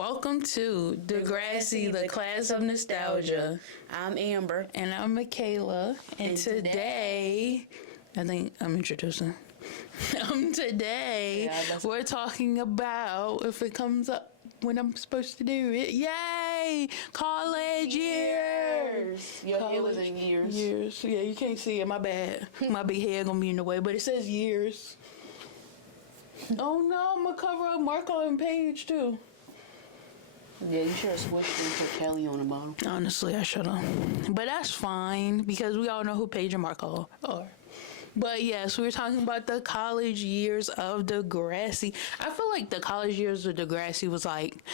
Welcome to Degrassi, the class of nostalgia. I'm Amber. And I'm Makaila. And today, I think I'm introducing. Today, we're talking about, if it comes up when I'm supposed to do it, yay! College years! Yeah, it was in years. Years. Yeah, you can't see it. My bad. My big head gonna be in the way, but it says years. Oh no, I'm gonna cover up Marco and Paige too. Yeah, you should have switched and put Kelly on the bottom. Honestly, I should have. But that's fine because we all know who Paige and Marco are. But yes, we were talking about the college years of Degrassi. I feel like the college years of Degrassi was like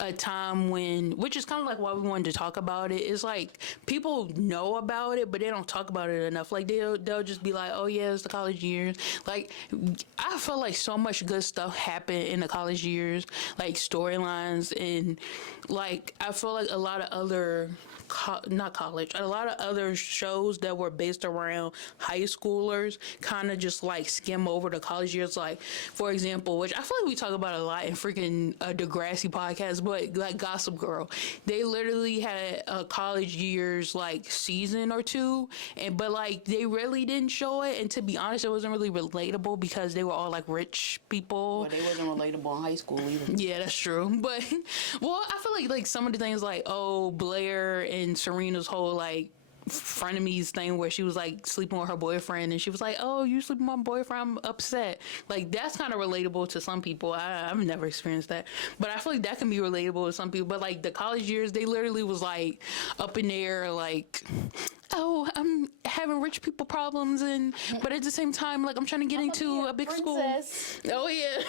a time when, which is kind of like why we wanted to talk about it. It's like people know about it, but they don't talk about it enough. Like they'll just be like, oh yeah, it's the college years. Like I feel like so much good stuff happened in the college years, like storylines, and like I feel like a lot of other a lot of other shows that were based around high schoolers kind of just like skim over the college years. Like, for example, which I feel like we talk about a lot in freaking Degrassi podcast, but like Gossip Girl, they literally had a college years like season or two, but like they really didn't show it. And to be honest, it wasn't really relatable because they were all like rich people. But they wasn't relatable in high school either. Yeah, that's true. But well, I feel like some of the things like Blair and Serena's whole like frenemies thing where she was like sleeping with her boyfriend and she was like, oh, you sleeping with my boyfriend, I'm upset. Like that's kind of relatable to some people. I've never experienced that, but I feel like that can be relatable to some people. But like the college years, they literally was like up in there like, oh, I'm having rich people problems, but at the same time, like I'm trying to get into a big princess. School. Oh yeah.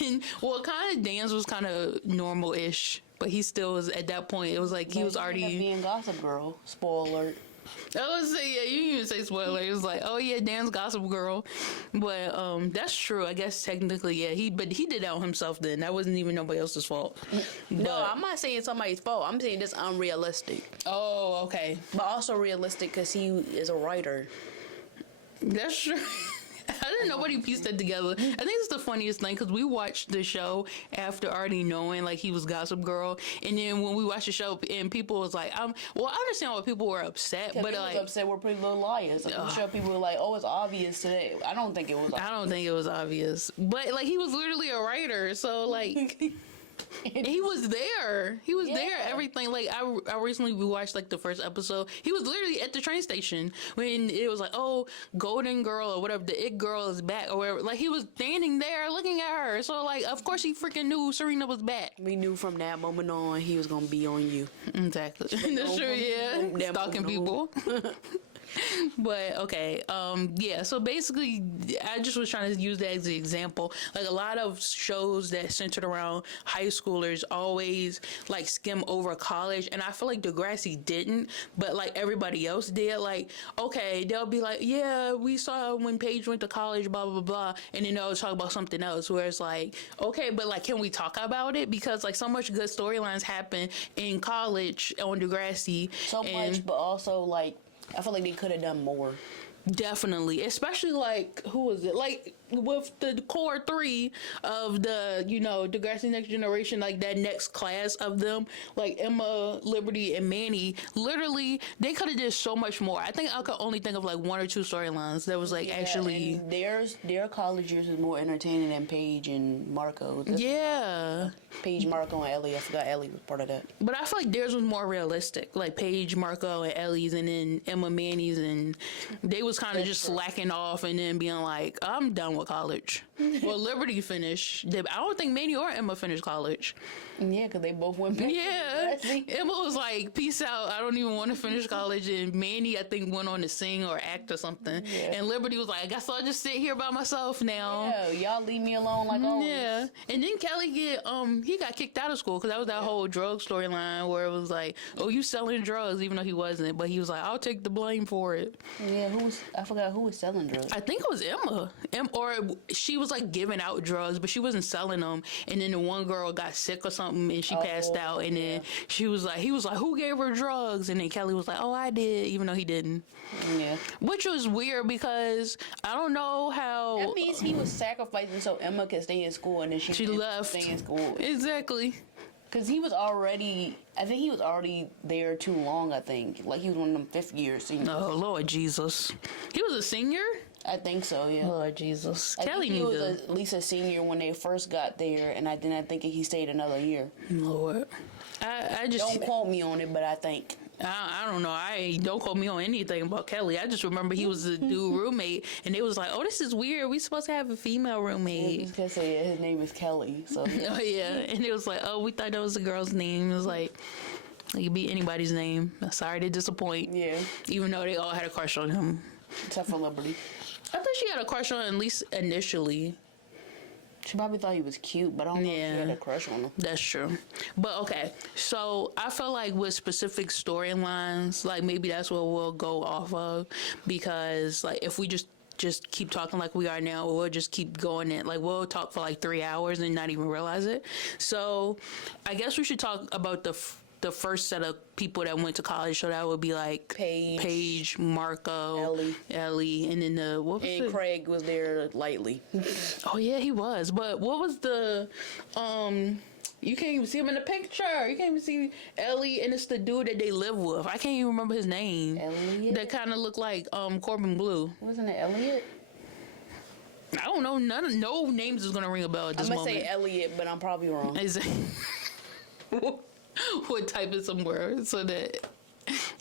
And well, kind of Dan's was kind of normal-ish, but he still was at that point. It was like he was already being Gossip Girl. Spoiler. I would say, yeah, you even say spoiler. It was like, oh yeah, Dan's Gossip Girl, but that's true. I guess technically, yeah, he did that on himself. Then that wasn't even nobody else's fault. No, I'm not saying somebody's fault. I'm saying it's unrealistic. Oh, okay, but also realistic because he is a writer. That's true. I didn't know what he pieced that together. I think it's the funniest thing because we watched the show after already knowing like he was Gossip Girl, and then when we watched the show and people was like, well, I understand why people were upset, but people like was upset we're Pretty Little Liars. Like, I'm sure people were like, oh, it's obvious today. I don't think it was obvious, but like he was literally a writer, so like. He was there. There. Everything. Like I recently watched like the first episode. He was literally at the train station when it was like, oh, Golden Girl or whatever, the It Girl is back or whatever. Like he was standing there looking at her. So like, of course he freaking knew Serena was back. We knew from that moment on he was gonna be on you. Exactly. That's true. Yeah. Stalking people. But okay, yeah, so basically I just was trying to use that as an example. Like a lot of shows that centered around high schoolers always like skim over college, and I feel like Degrassi didn't, but like everybody else did. Like, okay, they'll be like, yeah, we saw when Paige went to college, blah blah blah, and then they'll talk about something else where it's like, okay, but like can we talk about it, because like so much good storylines happen in college on Degrassi, so much, but also like I feel like they could have done more. Definitely, especially like who was it? Like with the core three of the Degrassi Next Generation, like that next class of them, like Emma, Liberty, and Manny. Literally, they could have did so much more. I think I could only think of like one or two storylines that was like actually. Their college years is more entertaining than Paige and Marco. Paige, Marco, and Ellie. I forgot Ellie was part of that. But I feel like theirs was more realistic. Like Paige, Marco, and Ellie's, and then Emma, Manny's, and they was kind of just slacking off and then being like, I'm done with college. Well, Liberty finished. I don't think Manny or Emma finished college. Yeah, because they both went back. Yeah. Emma was like, peace out. I don't even want to finish college. And Manny, I think, went on to sing or act or something. Yeah. And Liberty was like, I guess I'll just sit here by myself now. Yeah, y'all leave me alone like always. Yeah. And then Kelly he got kicked out of school because that was that whole drug storyline where it was like, oh, you selling drugs, even though he wasn't. But he was like, I'll take the blame for it. Yeah, who's I forgot who was selling drugs. I think it was Emma. Or she was like giving out drugs, but she wasn't selling them. And then the one girl got sick or something and she passed out. And then he was like, who gave her drugs? And then Kelly was like, oh, I did, even though he didn't. Yeah. Which was weird because I don't know how. That means he was sacrificing so Emma could stay in school, and then she left. Stay in school. Exactly. Because he was already there too long, I think. Like, he was one of them fifth-year seniors. Oh, Lord Jesus. He was a senior? I think so, yeah. Lord Jesus. I Kelly think he was knew at least a senior when they first got there, and I think he stayed another year. Lord. I just... Don't quote me on it, but I think... I don't know. Don't quote me on anything about Kelly. I just remember he was a dude roommate, and it was like, oh, this is weird. We supposed to have a female roommate. Yeah, because his name is Kelly. So. Oh, yeah. And it was like, oh, we thought that was a girl's name. It was like, it could be anybody's name. Sorry to disappoint. Yeah. Even though they all had a crush on him. Except for Liberty. I thought she had a crush on him, at least initially. She probably thought he was cute, but I don't know if she had a crush on him. That's true. But okay, so I feel like with specific storylines, like maybe that's what we'll go off of, because like if we just keep talking like we are now, we'll just keep going in. Like we'll talk for like 3 hours and not even realize it. So I guess we should talk about the first set of people that went to college. So that would be like Paige, Marco, Ellie, and then Craig was there lightly. Oh yeah, he was. But what was the you can't even see him in the picture. You can't even see Ellie, and it's the dude that they live with. I can't even remember his name. Elliot? That kind of looked like Corbin Blue. Wasn't it Elliot? I don't know. No names is gonna ring a bell at this moment. I'm gonna say Elliot, but I'm probably wrong. Is it? We'll type it somewhere so that.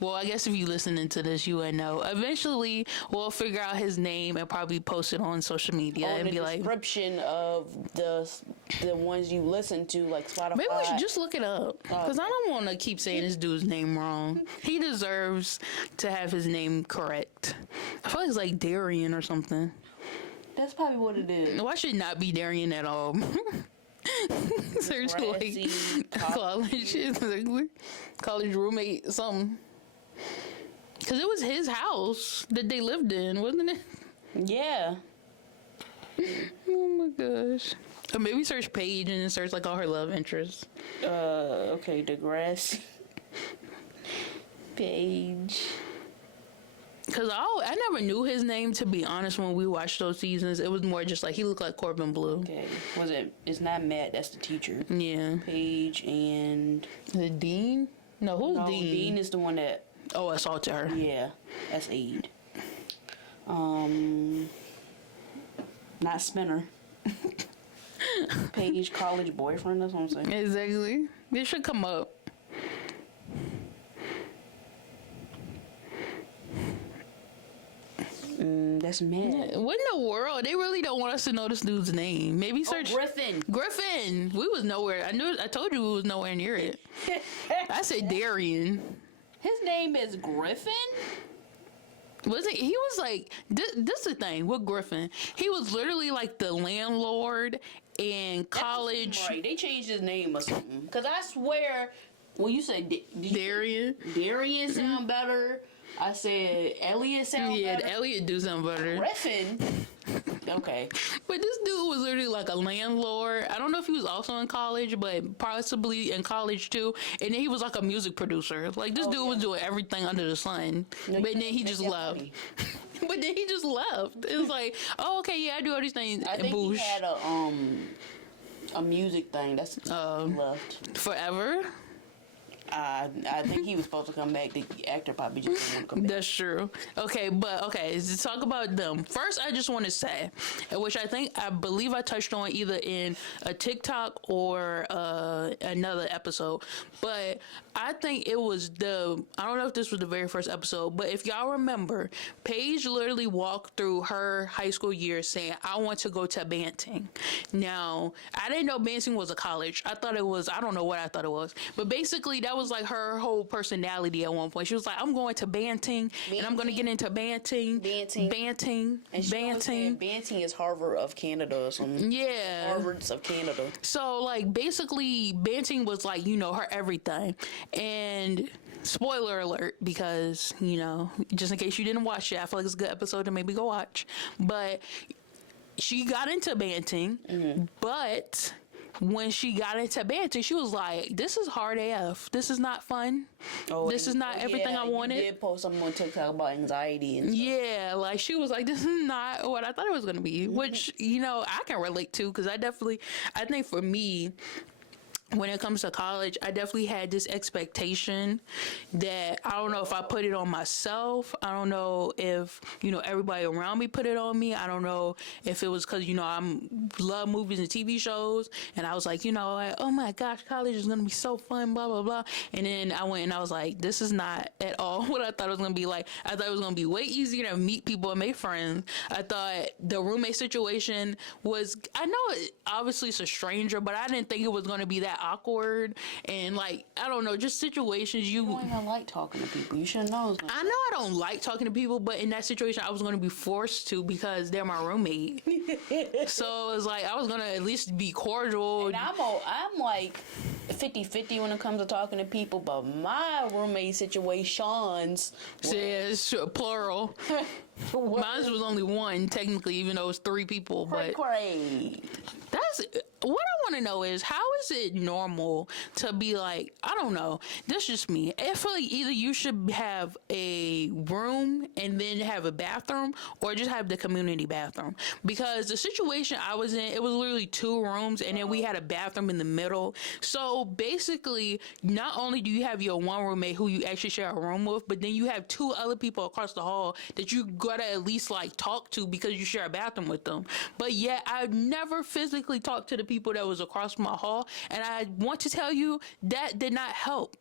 Well, I guess if you listening to this, you would know. Eventually, we'll figure out his name and probably post it on social media and be like description of the ones you listen to, like Spotify. Maybe we should just look it up, because I don't want to keep saying this dude's name wrong. He deserves to have his name correct. I feel like it's like Darian or something. That's probably what it is. Why should it not be Darian at all? Search like college, college roommate, something. Because it was his house that they lived in, wasn't it? Yeah. Oh my gosh. Or maybe search Paige and then search like all her love interests. Okay, Degrassi. Paige. Because I never knew his name, to be honest, when we watched those seasons. It was more just like he looked like Corbin Blue. Okay. It's not Matt, that's the teacher. Yeah. Paige and... The Dean? No, who's Dean? Dean is the one that... Oh, assaulted her. Yeah, that's Aid. Not Spinner. Paige college boyfriend, that's what I'm saying. Exactly. It should come up. That's mad. What in the world? They really don't want us to know this dude's name. Maybe search Griffin. Griffin. We was nowhere. I told you we was nowhere near it. I said Darian. His name is Griffin? Was it? He was like this is the thing with Griffin. He was literally like the landlord in college. Right. They changed his name or something. Because I swear, when you said Darian sound better. I said Elliot sound better. Yeah, Elliot do sound better. Griffin. Okay. But this dude was literally like a landlord. I don't know if he was also in college, but possibly in college too. And then he was like a music producer. Like this dude was doing everything under the sun. No, but then he just left. But then he just left. It was like, oh, okay, yeah, I do all these things. I think he had a music thing. That's left. Forever? I think he was supposed to come back. The actor probably just didn't want to come back. That's true. Okay, to talk about them. First, I just want to say, which I believe I touched on either in a TikTok or another episode, but I think it was I don't know if this was the very first episode, but if y'all remember, Paige literally walked through her high school years saying, I want to go to Banting. Now, I didn't know Banting was a college. I thought it was, I don't know what I thought it was, but basically that that was like her whole personality at one point. She was like, I'm going to Banting, and I'm going to get into Banting. And she said Banting is Harvard of Canada or something. Yeah. Harvards of Canada. So, like, basically, Banting was like, her everything. And spoiler alert, because, just in case you didn't watch it, I feel like it's a good episode to maybe go watch. But she got into Banting, but when she got into Banting, she was like, this is hard AF. This is not fun. This is not everything I wanted. You did post something on TikTok about anxiety and stuff. Yeah, like she was like, this is not what I thought it was going to be, which, I can relate to, because I think for me, when it comes to college, I definitely had this expectation that I don't know if I put it on myself. I don't know if, everybody around me put it on me. I don't know if it was because, I love movies and TV shows. And I was like, oh my gosh, college is going to be so fun, blah, blah, blah. And then I went and I was like, this is not at all what I thought it was going to be like. I thought it was going to be way easier to meet people and make friends. I thought the roommate situation was, I know obviously it's a stranger, but I didn't think it was going to be that awkward and like I don't know, just situations you don't even like talking to people. You should know. I know I don't like talking to people, but in that situation I was going to be forced to because they're my roommate. So it's like I was going to at least be cordial. And I'm like 50-50 when it comes to talking to people, but my roommate situations it's plural. Mine was only one technically, even though it was 3 people. But that's what I want to know is, how is it normal to be like, I don't know, this is just me. I feel like either you should have a room and then have a bathroom, or just have the community bathroom, because the situation I was in, it was literally 2 rooms and then we had a bathroom in the middle. So basically, not only do you have your one roommate who you actually share a room with, but then you have 2 other people across the hall that you gotta at least like talk to because you share a bathroom with them. But yet I never physically talked to the people that was across my hall, and I want to tell you that did not help.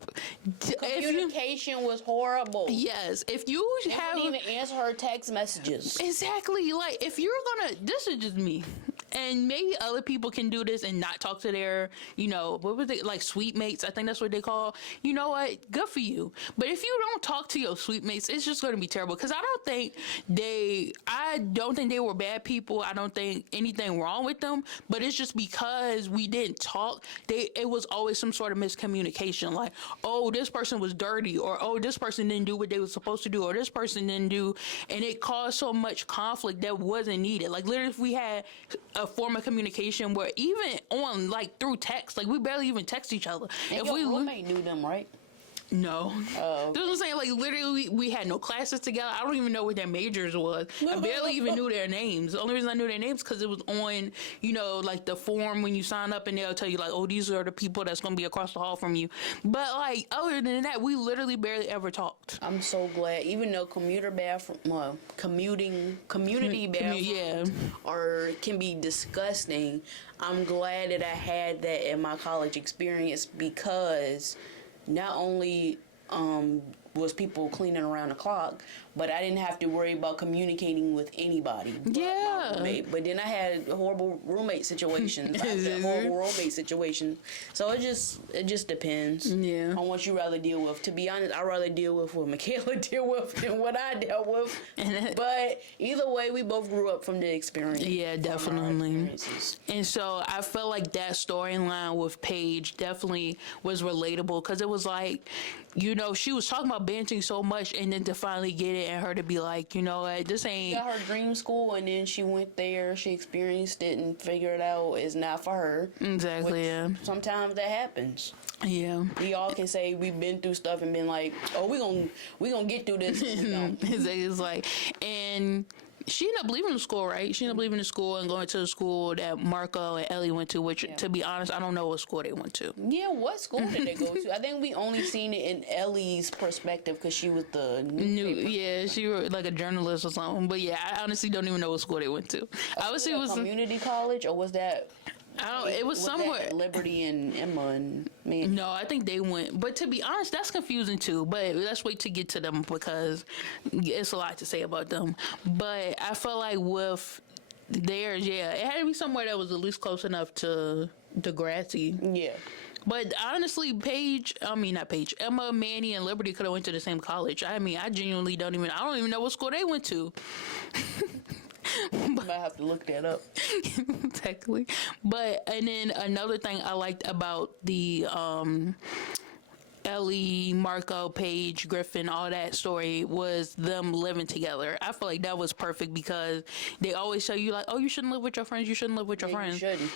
Communication was horrible. Yes, if you wouldn't even answer her text messages. Exactly. Like, if you're gonna, this is just me, and maybe other people can do this and not talk to their, what was it, like suite mates? I think that's what they call. You know what? Good for you. But if you don't talk to your suite mates, it's just going to be terrible. Because I don't think they were bad people. I don't think anything wrong with them. But it's just because we didn't talk, it was always some sort of miscommunication. Like, oh, this person was dirty, or oh, this person didn't do what they were supposed to do, or this person didn't do, and it caused so much conflict that wasn't needed. Like, literally, if we had a form of communication where even on like through text, like we barely even text each other. And if your roommate knew them, right? No. Oh. This is what I'm saying. Like, literally, we had no classes together. I don't even know what their majors was. I barely even knew their names. The only reason I knew their names because it was on, like the form when you sign up, and they'll tell you like, oh, these are the people that's going to be across the hall from you. But like, other than that, we literally barely ever talked. I'm so glad, even though community bathrooms can be disgusting. I'm glad that I had that in my college experience, because not only was people cleaning around the clock, but I didn't have to worry about communicating with anybody. But then I had horrible roommate situations. So it just depends on what you rather deal with. To be honest, I'd rather deal with what Makaila deal with than what I dealt with. But either way, we both grew up from the experience. Yeah, definitely. And so I felt like that storyline with Paige definitely was relatable, because it was like, she was talking about Banting so much, and then to finally get it and her to be like, this ain't... She got her dream school, and then she went there, she experienced it and figured out it's not for her. Exactly, yeah. Sometimes that happens. Yeah. We all can say we've been through stuff and been like, oh, we gonna get through this. It's like, and... She ended up leaving the school, right? She ended up leaving the school and going to the school that Marco and Ellie went to, which, to be honest, I don't know what school they went to. Yeah, what school did they go to? I think we only seen it in Ellie's perspective because she was the newspaper. Yeah, she was like a journalist or something. But yeah, I honestly don't even know what school they went to. Obviously, it was community college, or was that... It was somewhere. Liberty and Emma and me. No, I think they went. But to be honest, that's confusing too. But let's wait to get to them, because it's a lot to say about them. But I felt like with theirs, it had to be somewhere that was at least close enough to Degrassi. Yeah. But honestly, not Paige, Emma, Manny, and Liberty could have went to the same college. I mean, I genuinely don't even know what school they went to. Might have to look that up. Technically. And then another thing I liked about the Ellie, Marco, Paige, Griffin, all that story was them living together. I feel like that was perfect because they always show you like, oh, you shouldn't live with your friends. You shouldn't live with your friends. You shouldn't.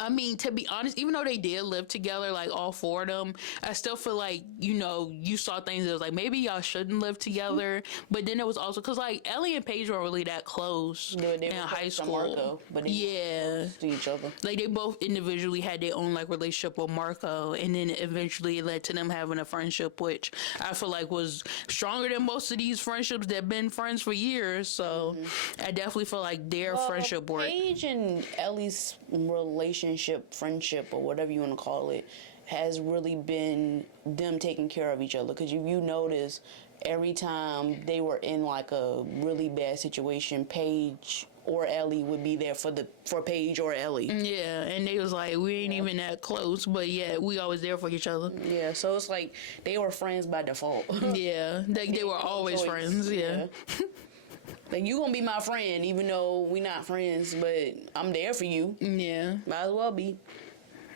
I mean, to be honest, even though they did live together, like all four of them, I still feel like, you saw things that was like, maybe y'all shouldn't live together. But then it was also, because like Ellie and Paige weren't really that close in high school. Marco, but they to each other. Like they both individually had their own like relationship with Marco. And then eventually it led to them having a friendship, which I feel like was stronger than most of these friendships that have been friends for years. So I definitely feel like their friendship worked. Paige and Ellie's friendship, or whatever you want to call it, has really been them taking care of each other. Because if you notice, every time they were in like a really bad situation, Paige or Ellie would be there for Paige or Ellie. Yeah, and they was like, we ain't even that close, but yeah, we always there for each other. Yeah, so it's like they were friends by default. Yeah, they were always friends. Yeah. Like, you gonna be my friend even though we not friends, but I'm there for you. Yeah. Might as well be.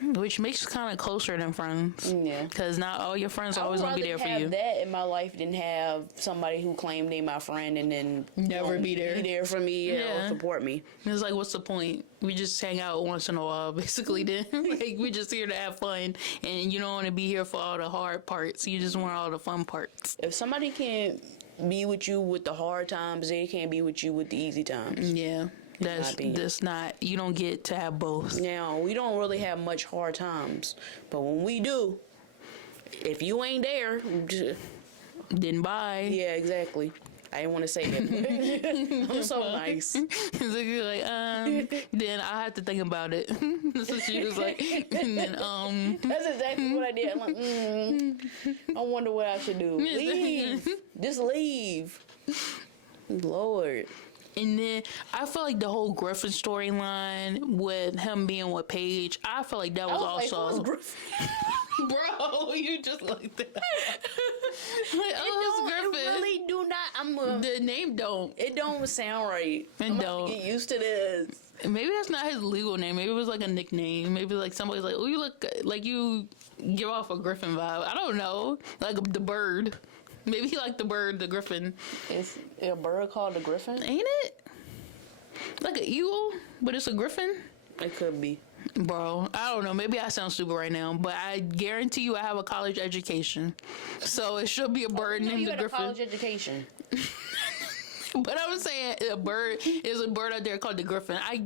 Which makes you kind of closer than friends. Yeah. Because not all your friends are always going to be there for you. Have that in my life than have somebody who claimed they my friend and then never be there. Be there for me or support me. It's like, what's the point? We just hang out once in a while, basically. Then like, we just here to have fun, and you don't want to be here for all the hard parts. You just want all the fun parts. If somebody can't be with you with the hard times, they can't be with you with the easy times. Yeah. That's not, you don't get to have both. Now, we don't really have much hard times, but when we do, if you ain't there, then bye. Yeah, exactly. I didn't want to say that. I'm so nice. Then I had to think about it. So she was like, and then, That's exactly what I did. I'm like, I wonder what I should do. Leave. Just leave. Lord. And then I feel like the whole Griffin storyline with him being with Paige, I feel like that was also. Like, bro, you just like that. It really do not. The name don't. It don't sound right. It don't. Get used to this. Maybe that's not his legal name. Maybe it was like a nickname. Maybe like somebody's like, oh, you look like you give off a Griffin vibe. I don't know. Like the bird. Maybe he liked the bird, the griffin. Is a bird called a griffin? Ain't it? Like an eagle, but it's a griffin? It could be. Bro, I don't know. Maybe I sound stupid right now, but I guarantee you I have a college education. So it should be a bird named the griffin. A college education. But I'm saying a bird is a bird out there called the griffin. I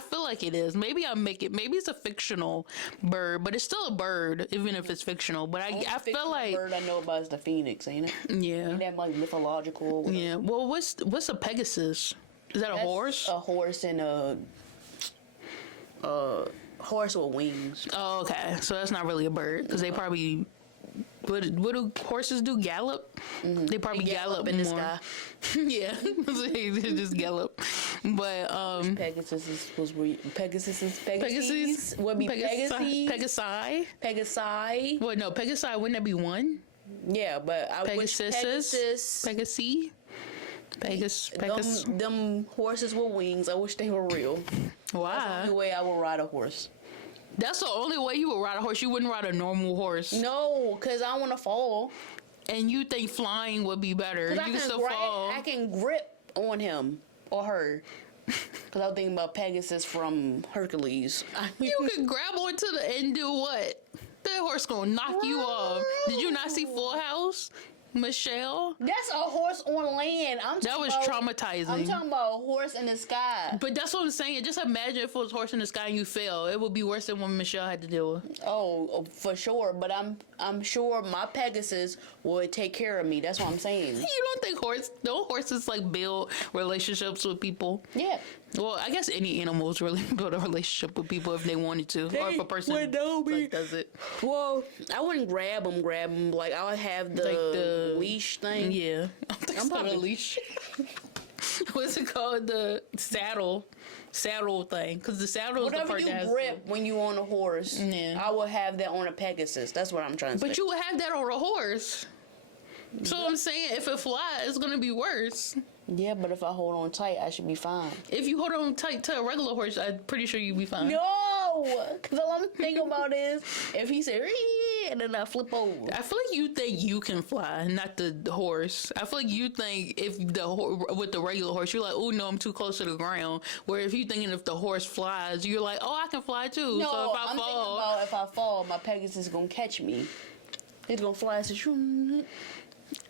feel like it is. Maybe maybe it's a fictional bird, but it's still a bird, even if it's fictional. But I feel like bird I know about is the phoenix, ain't it? Yeah. Ain't that like mythological? Yeah. Well, what's a Pegasus? Is that a horse? A horse and a horse with wings. Oh, okay. So that's not really a bird because they probably. What do horses do? Gallop? Mm-hmm. They probably gallop in the sky. Yeah, they just gallop. But Pegasus would be Pegasi. What? No, Pegasi wouldn't that be one? Yeah, but Pegasus. Them horses with wings. I wish they were real. Why? That's the only way I would ride a horse. That's the only way you would ride a horse. You wouldn't ride a normal horse. No, because I want to fall. And you think flying would be better. You can still fall. I can grip on him or her. Because I was thinking about Pegasus from Hercules. You could grab onto and do what? That horse gonna knock you off. Did you not see Full House? Michelle? That's a horse on land. That was traumatizing. I'm talking about a horse in the sky. But that's what I'm saying. Just imagine if it was a horse in the sky and you fell. It would be worse than what Michelle had to deal with. Oh, for sure. But I'm sure my Pegasus would take care of me. That's what I'm saying. You don't think horses like build relationships with people? Yeah. Well, I guess any animals really build a relationship with people if they wanted to, or if a person does it. Well, I wouldn't grab them. Like I would have the leash thing. Yeah, I'm probably a leash. What's it called? The saddle. saddle thing, because the saddle is the Whatever part you that has grip when you on a horse, Yeah. I will have that on a Pegasus. That's what I'm trying to say. But you would have that on a horse. So I'm saying, if it flies, it's gonna be worse. Yeah, but if I hold on tight, I should be fine. If you hold on tight to a regular horse, I'm pretty sure you'd be fine. No, because all I'm thinking about is if he said, and then I flip over. I feel like you think you can fly, not the horse. I feel like you think if with the regular horse, you're like, oh no, I'm too close to the ground. Where if you thinking if the horse flies, you're like, oh, I can fly too. No, so if I I'm fall, thinking about if I fall, my Pegasus is gonna catch me. It's gonna fly.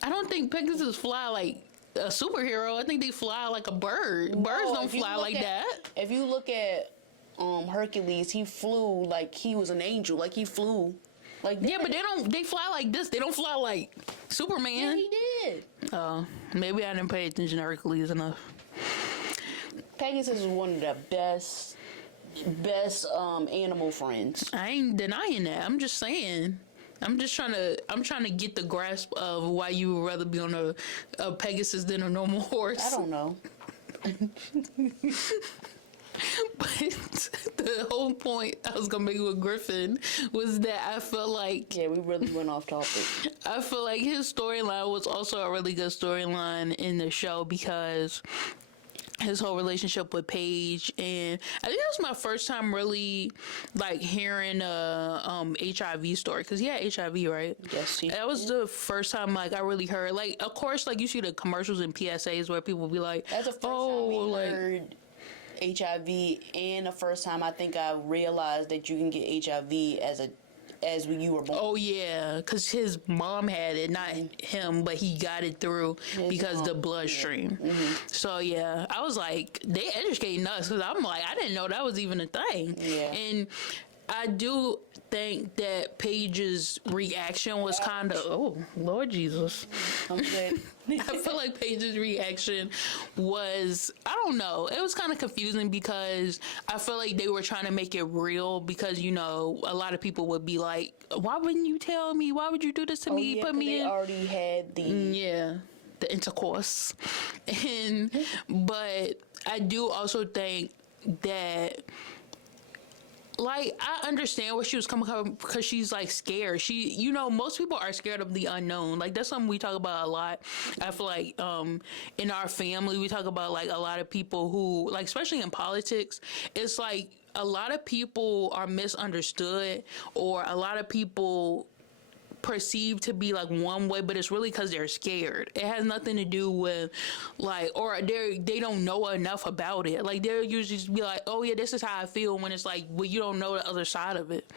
I don't think Pegasus fly like a superhero. I think they fly like a bird. Birds don't fly like that. If you look at Hercules, he flew like he was an angel. Like he flew. Like that. Yeah, but they fly like this. They don't fly like Superman. Yeah, he did. Oh, maybe I didn't pay attention to Hercules enough. Pegasus is one of the best animal friends. I ain't denying that. I'm just saying. I'm trying to get the grasp of why you would rather be on a Pegasus than a normal horse. I don't know. But the whole point I was gonna make with Griffin was that I felt like Yeah, we really went off topic. I feel like his storyline was also a really good storyline in the show because his whole relationship with Paige, and I think that was my first time really like hearing a HIV story, because he had HIV, right? Yes, he That was the first time like I really heard, like, of course, like you see the commercials and PSAs where people be like, That's the first time we heard HIV, and the first time I think I realized that you can get HIV as when you were born. oh yeah, because his mom had it, not him, but he got it through because the bloodstream. Yeah. So yeah, I was like, they educating us, because I'm like, I didn't know that was even a thing. Yeah. And I do think that Paige's reaction was kind of, oh Lord Jesus. I'm good. I feel like Paige's reaction was, I don't know, it was kind of confusing, because I feel like they were trying to make it real, because, you know, a lot of people would be like, why wouldn't you tell me? Why would you do this to me? Yeah, Put me they in. already had Yeah, the intercourse. But I do also think that, like, I understand where she was coming from, because she's like scared. She, you know, most people are scared of the unknown. Like, that's something we talk about a lot. I feel like in our family, we talk about like a lot of people who, like, especially in politics, it's like a lot of people are misunderstood, or a lot of people perceived to be like one way, but it's really because they're scared. It has nothing to do with like, or they don't know enough about it. Like, they'll usually just be like, oh yeah, this is how I feel, when it's like, well, you don't know the other side of it.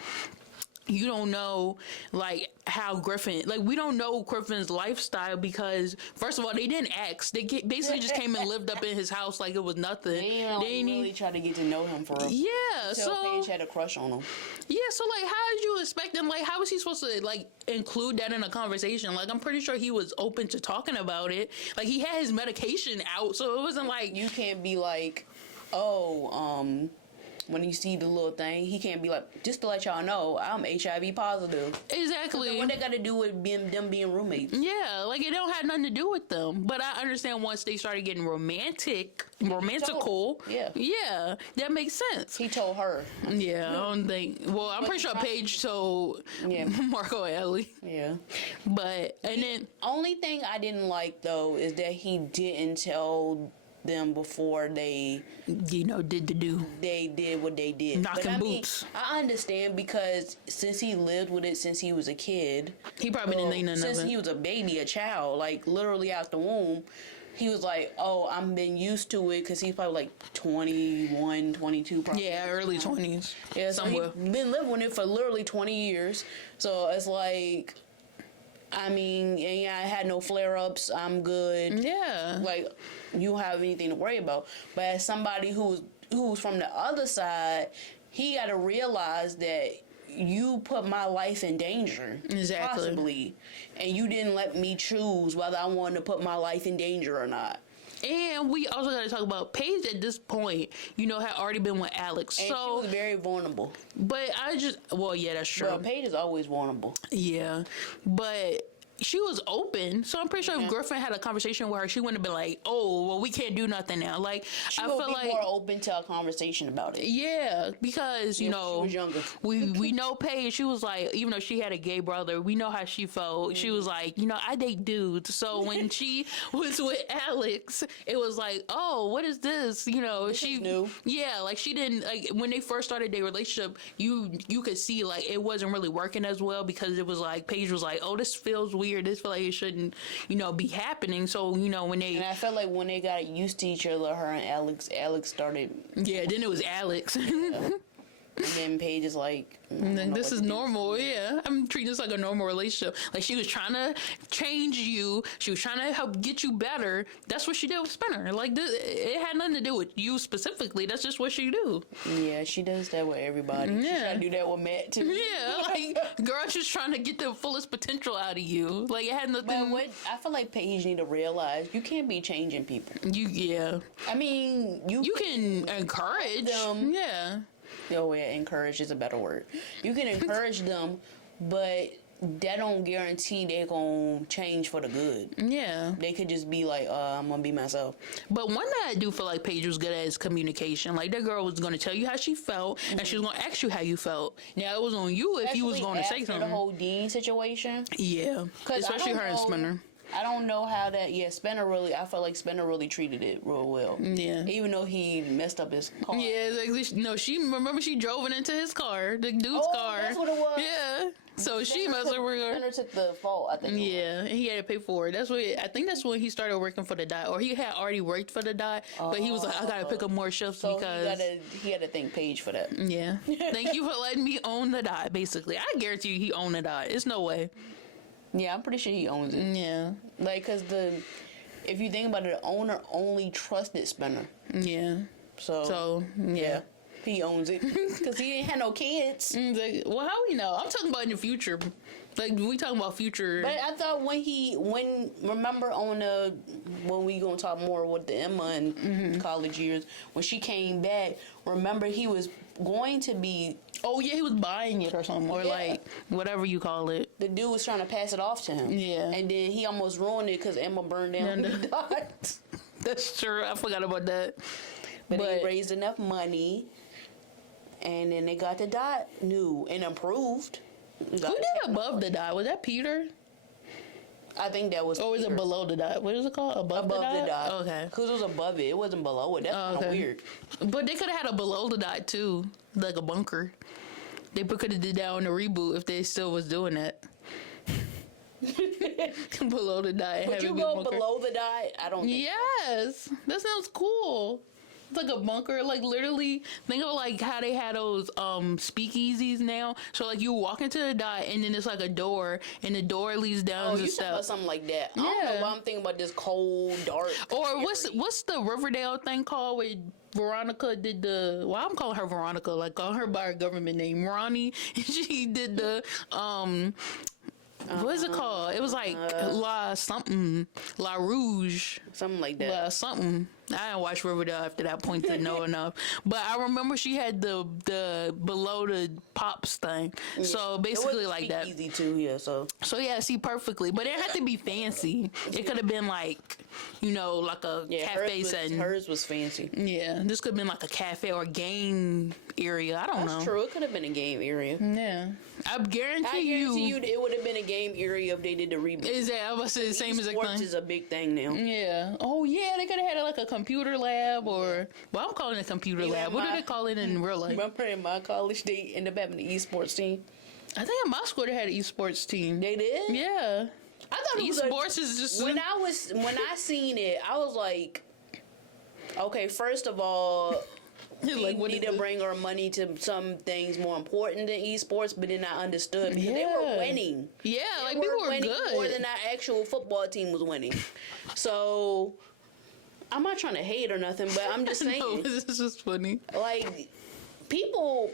You don't know like how Griffin, like, we don't know Griffin's lifestyle, because first of all, they didn't ask. They basically just came and lived up in his house like it was nothing. They didn't really try to get to know him for real. Yeah, Until Paige had a crush on him. Yeah, so like, how did you expect him? Like, how was he supposed to like include that in a conversation? Like, I'm pretty sure he was open to talking about it. Like, he had his medication out, so it wasn't like, You can't be like, when you see the little thing, he can't be like, just to let y'all know, I'm HIV positive. exactly. What they got to do with them being roommates? Yeah, like, it don't have nothing to do with them. But I understand once they started getting romantical. Yeah, that makes sense. He told her. Yeah, I don't think. Well, I'm pretty sure Paige told Marco and Ellie. Yeah. But, and then. Only thing I didn't like, though, is that he didn't tell them before they, you know, did what they did. Knocking boots. I understand, because since he lived with it since he was a kid, He probably didn't think nothing of it. since he was a baby, a child, like literally out the womb, he was like, oh, I'm been used to it, because he's probably like 21, 22 probably. Yeah, early 20s. Yeah, so somewhere. he's been living with it for literally 20 years. So it's like, I mean, yeah, I had no flare-ups. I'm good. Yeah. Like, you don't have anything to worry about. But as somebody who's from the other side, he got to realize that you put my life in danger. Exactly. Possibly. And you didn't let me choose whether I wanted to put my life in danger or not. And we also got to talk about Paige at this point, you know, had already been with Alex. And so she was very vulnerable. But I just, well, yeah, that's true. Well, Paige is always vulnerable. Yeah. But she was open, so I'm pretty sure if Griffin had a conversation with her, she wouldn't have been like, "Oh, well, we can't do nothing now." Like, She I would feel be like more open to a conversation about it. yeah, because you She know was younger. we know Paige. She was like, even though she had a gay brother, we know how she felt. She was like, I date dudes. So when she was with Alex, it was like, oh, what is this? This she is new. Yeah, like she didn't like when they first started their relationship. You could see like it wasn't really working as well because it was like Paige was like, oh, this feels weird. This feel like it shouldn't be happening. So when they And I felt like when they got used to each other, her and Alex started. yeah, then it was Alex. And then Paige is like, This is normal. Yeah, I'm treating this like a normal relationship. Like she was trying to change you. She was trying to help get you better. That's what she did with Spinner. Like it had nothing to do with you specifically. That's just what she do. Yeah, she does that with everybody. Yeah. She trying to do that with Matt too. Yeah, like girl, just trying to get the fullest potential out of you. Like it had nothing. But what I feel like Paige need to realize, you can't be changing people. Yeah. I mean, you can encourage them. Yeah. Oh yeah, encourage is a better word. You can encourage them, but that don't guarantee they're gonna change for the good. Yeah. They could just be like, I'm gonna be myself. But one thing I do feel like Paige was good at is communication. Like that girl was gonna tell you how she felt, and she was gonna ask you how you felt. Now it was on you if you was gonna say After something. the whole Dean situation. Yeah, especially her and Spinner. I don't know how that. Yeah, I felt like Spinner really treated it real well. Yeah. Even though he messed up his car. Yeah, exactly. No, she drove it into his car, the dude's car. That's what it was. Yeah. So she must have worked. Spinner took the fault, I think. Yeah, and he had to pay for it. I think that's when he started working for the dot, or he had already worked for the dot, but he was like, I gotta pick up more shifts because he had to thank Paige for that. Yeah. Thank you for letting me own the dot. Basically, I guarantee you, he owned the dot. It's no way. Yeah, I'm pretty sure he owns it. Yeah. Like, cause if you think about it, the owner only trusted Spinner. Yeah. So yeah. He owns it because he ain't had no kids. Like, well, how we know? I'm talking about in the future. Like we talking about future. But I thought remember when we gonna talk more with the Emma and college years, when she came back, remember he was going to be. Oh yeah, he was buying it or something, or like whatever you call it. The dude was trying to pass it off to him. Yeah. And then he almost ruined it because Emma burned down the dot. That's true. I forgot about that. But he raised enough money, and then they got the dot new and improved. Who did above the dot? Was that Peter? I think that was. Or was it below the dot? What is it called? Above the dot? Okay. Because it was above it. It wasn't below it. That's kind of weird. But they could have had a below the dot too, like a bunker. They could have did that on the reboot if they still was doing that. Below the dot. Would you go below the dot? I don't think Yes. That sounds cool. It's like a bunker. Like literally think of like how they had those speakeasies now. So like you walk into the dot and then it's like a door and the door leads down the talking about steps. something like that. Yeah. I don't know why I'm thinking about this cold, dark. Or what's the Riverdale thing called where Veronica did I'm calling her Veronica, like calling her by her government name, Ronnie. She did the what is it called? It was like La Rouge. Something like that. I didn't watch Riverdale after that point to know enough. But I remember she had the below the pops thing. Yeah. So basically like that. Easy too, yeah. So yeah, see perfectly. But it had to be fancy. It could have been like, like a cafe setting. Hers was fancy. Yeah. This could have been like a cafe or game area. I don't know. That's true. It could have been a game area. Yeah. I guarantee you it would have been a game area if they did the reboot. Is that I was say the same exact thing? Sports is a big thing now. Yeah. Oh yeah, they could have had like a computer lab or I'm calling it a computer lab. What do they call it in real life? Remember in my college they ended up having an esports team? I think in my school they had an esports team. They did? Yeah. I thought esports is just when I seen it, I was like, okay, first of all, we need to bring our money to some things more important than esports, but then I understood because they were winning. Yeah, like people were winning good. More than our actual football team was winning. So I'm not trying to hate or nothing, but I'm just saying. No, this is just funny. Like people,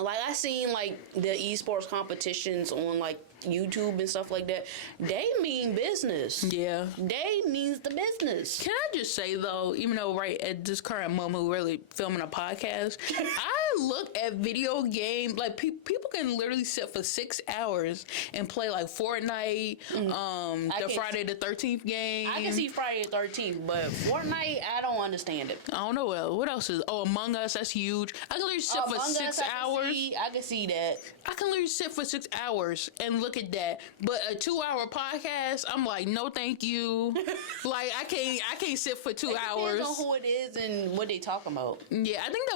like I seen like the esports competitions on like YouTube and stuff like that. They mean business. Yeah. They means the business. Can I just say though, even though right at this current moment we're really filming a podcast, I look at video game, like people can literally sit for 6 hours and play like Fortnite, the Friday the 13th game. I can see Friday the 13th, but Fortnite, I don't understand it. I don't know what else is. Oh, Among Us, that's huge. I can literally sit for 6 hours. I can see that. I can literally sit for 6 hours and look at that. But a 2-hour podcast, I'm like, no, thank you. Like I can't sit for 2 hours. Depends on who it is and what they talking about. Yeah, I think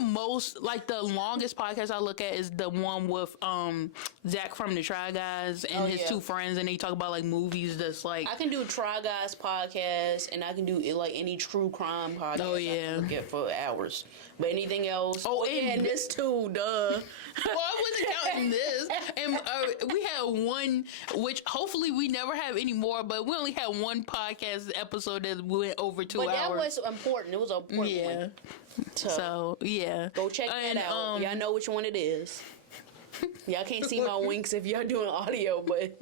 the longest podcast I look at is the one with Zach from the Try Guys and his two friends, and they talk about like movies that's like. I can do Try Guys podcast, and I can do like any true crime podcast. Oh yeah, I can look at for hours. But anything else? Oh, and this too, duh. Well, I wasn't counting this, and we had one, which hopefully we never have any more. But we only had one podcast episode that went over 2 hours. But that was important. It was an important one. So yeah, go check that out. Y'all know which one it is. Y'all can't see my winks if y'all doing audio, but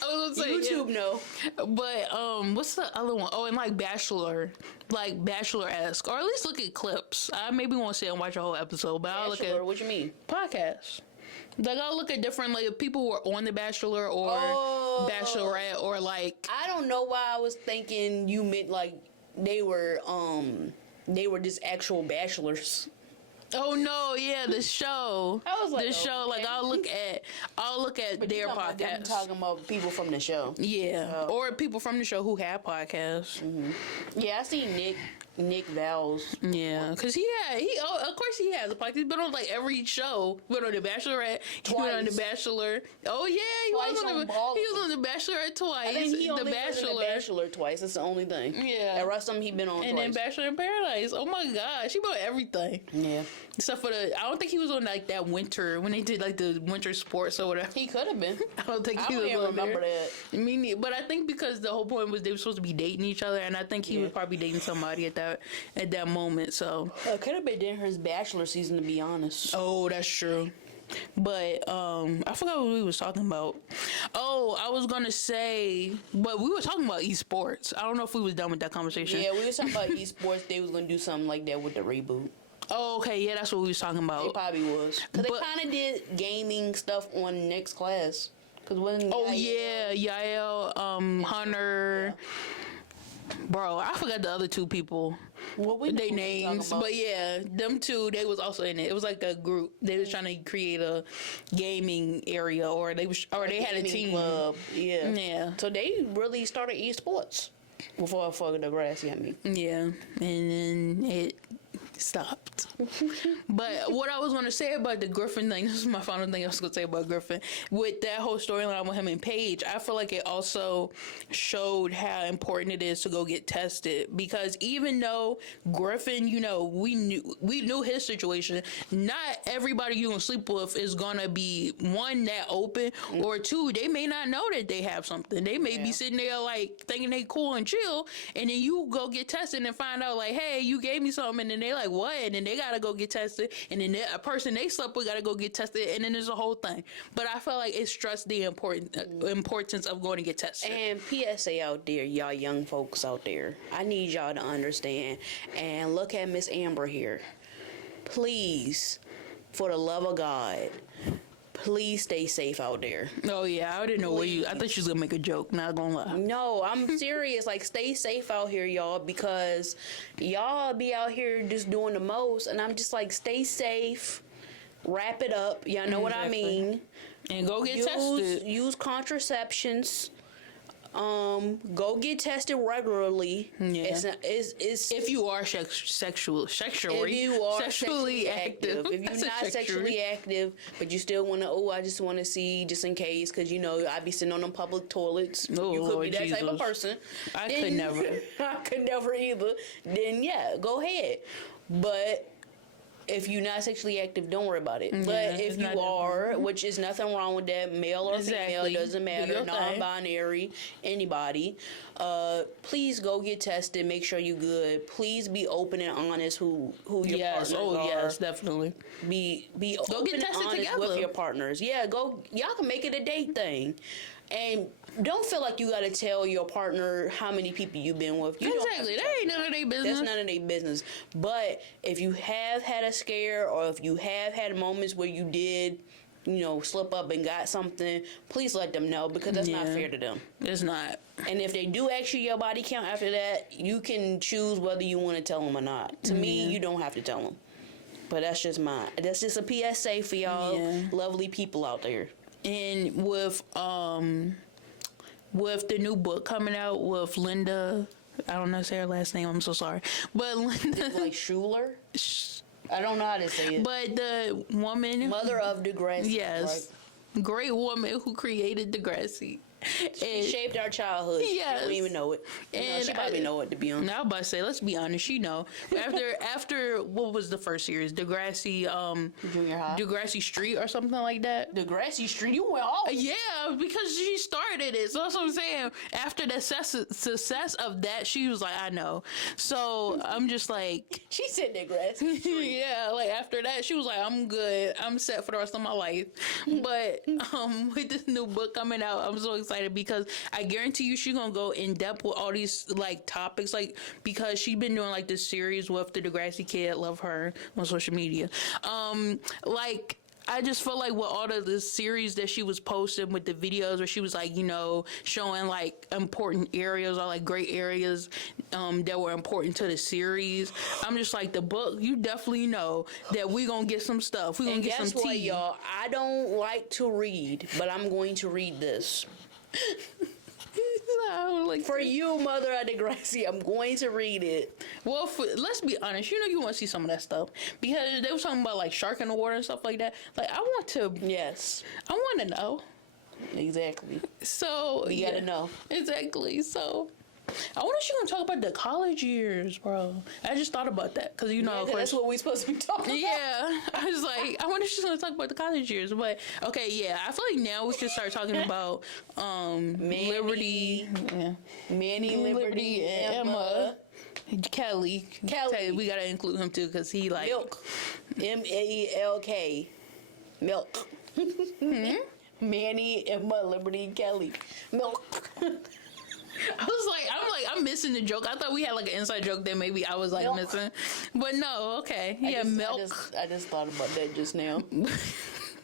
YouTube know. But what's the other one? Oh, and like Bachelor-esque, or at least look at clips. I maybe won't sit and watch a whole episode, but I'll look at. What you mean? Podcasts. Like I'll look at different like people who are on The Bachelor or Bachelorette or like. I don't know why I was thinking you meant like they were just actual bachelors. Oh no! Yeah, the show. I was like, the show. Like I'll look at but their podcast. Talking about people from the show. Yeah, or people from the show who have podcasts. Mm-hmm. Yeah, I seen Nick Val's. Yeah, because of course he has a podcast. He's been on like every show. Been on The Bachelorette. He's been on The Bachelor. Oh yeah, he was on The Bachelorette twice. I think he only The Bachelor. Was in The Bachelor twice. That's the only thing. Yeah, the rest of them he been on. And twice. then Bachelor in Paradise. Oh my gosh, he been on everything. Yeah. Except for I don't think he was on like that winter when they did like the winter sports or whatever. He could have been. I don't think he was on remember that. But I think because the whole point was they were supposed to be dating each other, and I think he was probably dating somebody at that moment. So it could have been during his Bachelor season, to be honest. Oh, that's true. But I forgot what we was talking about. Oh, I was gonna say, but we were talking about esports. I don't know if we was done with that conversation. Yeah, we was talking about esports. They was gonna do something like that with the reboot. Oh, okay, yeah, that's what we was talking about. It probably was. Because they kind of did gaming stuff on Next Class. Yael, Hunter. Yeah. Bro, I forgot the other two people. Their names. But yeah, them two, they was also in it. It was like a group. They was trying to create a gaming area, or they had a team club. Yeah. Yeah. So they really started esports before Degrassi, I mean. Yeah. And then it stopped. But what I was going to say about the Griffin thing, this is my final thing I was going to say about Griffin, with that whole storyline with him and Paige, I feel like it also showed how important it is to go get tested, because even though Griffin, we knew his situation, not everybody you gonna sleep with is gonna be, one, that open, or two, they may not know that they have something. They may be sitting there like thinking they cool and chill, and then you go get tested and find out like, hey, you gave me something, and then they like, what? And then they gotta go get tested, and then a person they slept with gotta go get tested, and then there's a whole thing. But I feel like it stressed the importance of going to get tested. And PSA out there, y'all young folks out there, I need y'all to understand, and look at Miss Amber here. Please, for the love of God, please stay safe out there. Oh yeah, I didn't know I thought she was gonna make a joke, not gonna lie. No, I'm serious. Like, stay safe out here, y'all, because y'all be out here just doing the most, and I'm just like, stay safe, wrap it up, y'all know what I mean, and go get tested. Use contraceptions. Go get tested regularly. Yeah. It's if you are sexually active. If you're not sexually active, but you still want to, I just want to see, just in case, because I be sitting on them public toilets. Oh, you could Lord be that Jesus. type of person. I could never. I could never either. Then yeah, go ahead. But if you're not sexually active, don't worry about it. Yeah, but if you are, which is nothing wrong with that, male or female, doesn't matter, non-binary, anybody, please go get tested, make sure you're good. Please be open and honest who your partners are. Yes, definitely. Be go open get tested and honest together with your partners. Yeah, y'all can make it a date thing. And don't feel like you gotta tell your partner how many people you've been with. You Exactly. That ain't none of their business. That's none of their business. But if you have had a scare, or if you have had moments where you did, slip up and got something, please let them know, because that's not fair to them. It's not. And if they do ask you your body count after that, you can choose whether you want to tell them or not. To me, you don't have to tell them. But that's just mine. That's just a PSA for y'all lovely people out there. And with the new book coming out with Linda, I don't know say her last name, I'm so sorry. But Linda, like Schuler? I don't know how to say it. But the woman, mother of Degrassi. Yes. Right? Great woman who created Degrassi. She shaped our childhood. Yes. She don't even know it. And she probably know it, to be honest. I was about to say, let's be honest, she know. After what was the first series? Degrassi, Junior High? Degrassi Street or something like that? Degrassi Street? You went off. Yeah, because she started it. So that's what I'm saying. After the success of that, she was like, I know. So I'm just like... She said Degrassi Street. Yeah, like after that, she was like, I'm good. I'm set for the rest of my life. But with this new book coming out, I'm so excited because I guarantee you she's gonna go in depth with all these like topics, like because she's been doing like this series with the Degrassi kid. Love her on social media. Like I just felt like with all of the series that she was posting with the videos where she was like, showing like important areas or like great areas that were important to the series. I'm just like, the book, you definitely know that we gonna get some stuff. We gonna get some tea. Guess what, y'all? I don't like to read, but I'm going to read this. For you, mother of Degrassi, I'm going to read it. Well, let's be honest. You want to see some of that stuff because they were talking about like shark in the water and stuff like that. Like, I want to. Yes, I want to know. Exactly. So you gotta know. Exactly. So I wonder if she's gonna talk about the college years, bro. I just thought about that because of course, that's what we're supposed to be talking about. Yeah, I was like, I wonder if she's gonna talk about the college years. But okay, yeah, I feel like now we should start talking about Liberty, Manny, Liberty, and Emma. Kelly. We gotta include him too because he like Milk. MALK. Milk. Manny, Emma, Liberty, Kelly. Milk. I'm missing the joke. I thought we had like an inside joke that maybe I was like milk. Missing, but no. Okay, milk. I just thought about that just now.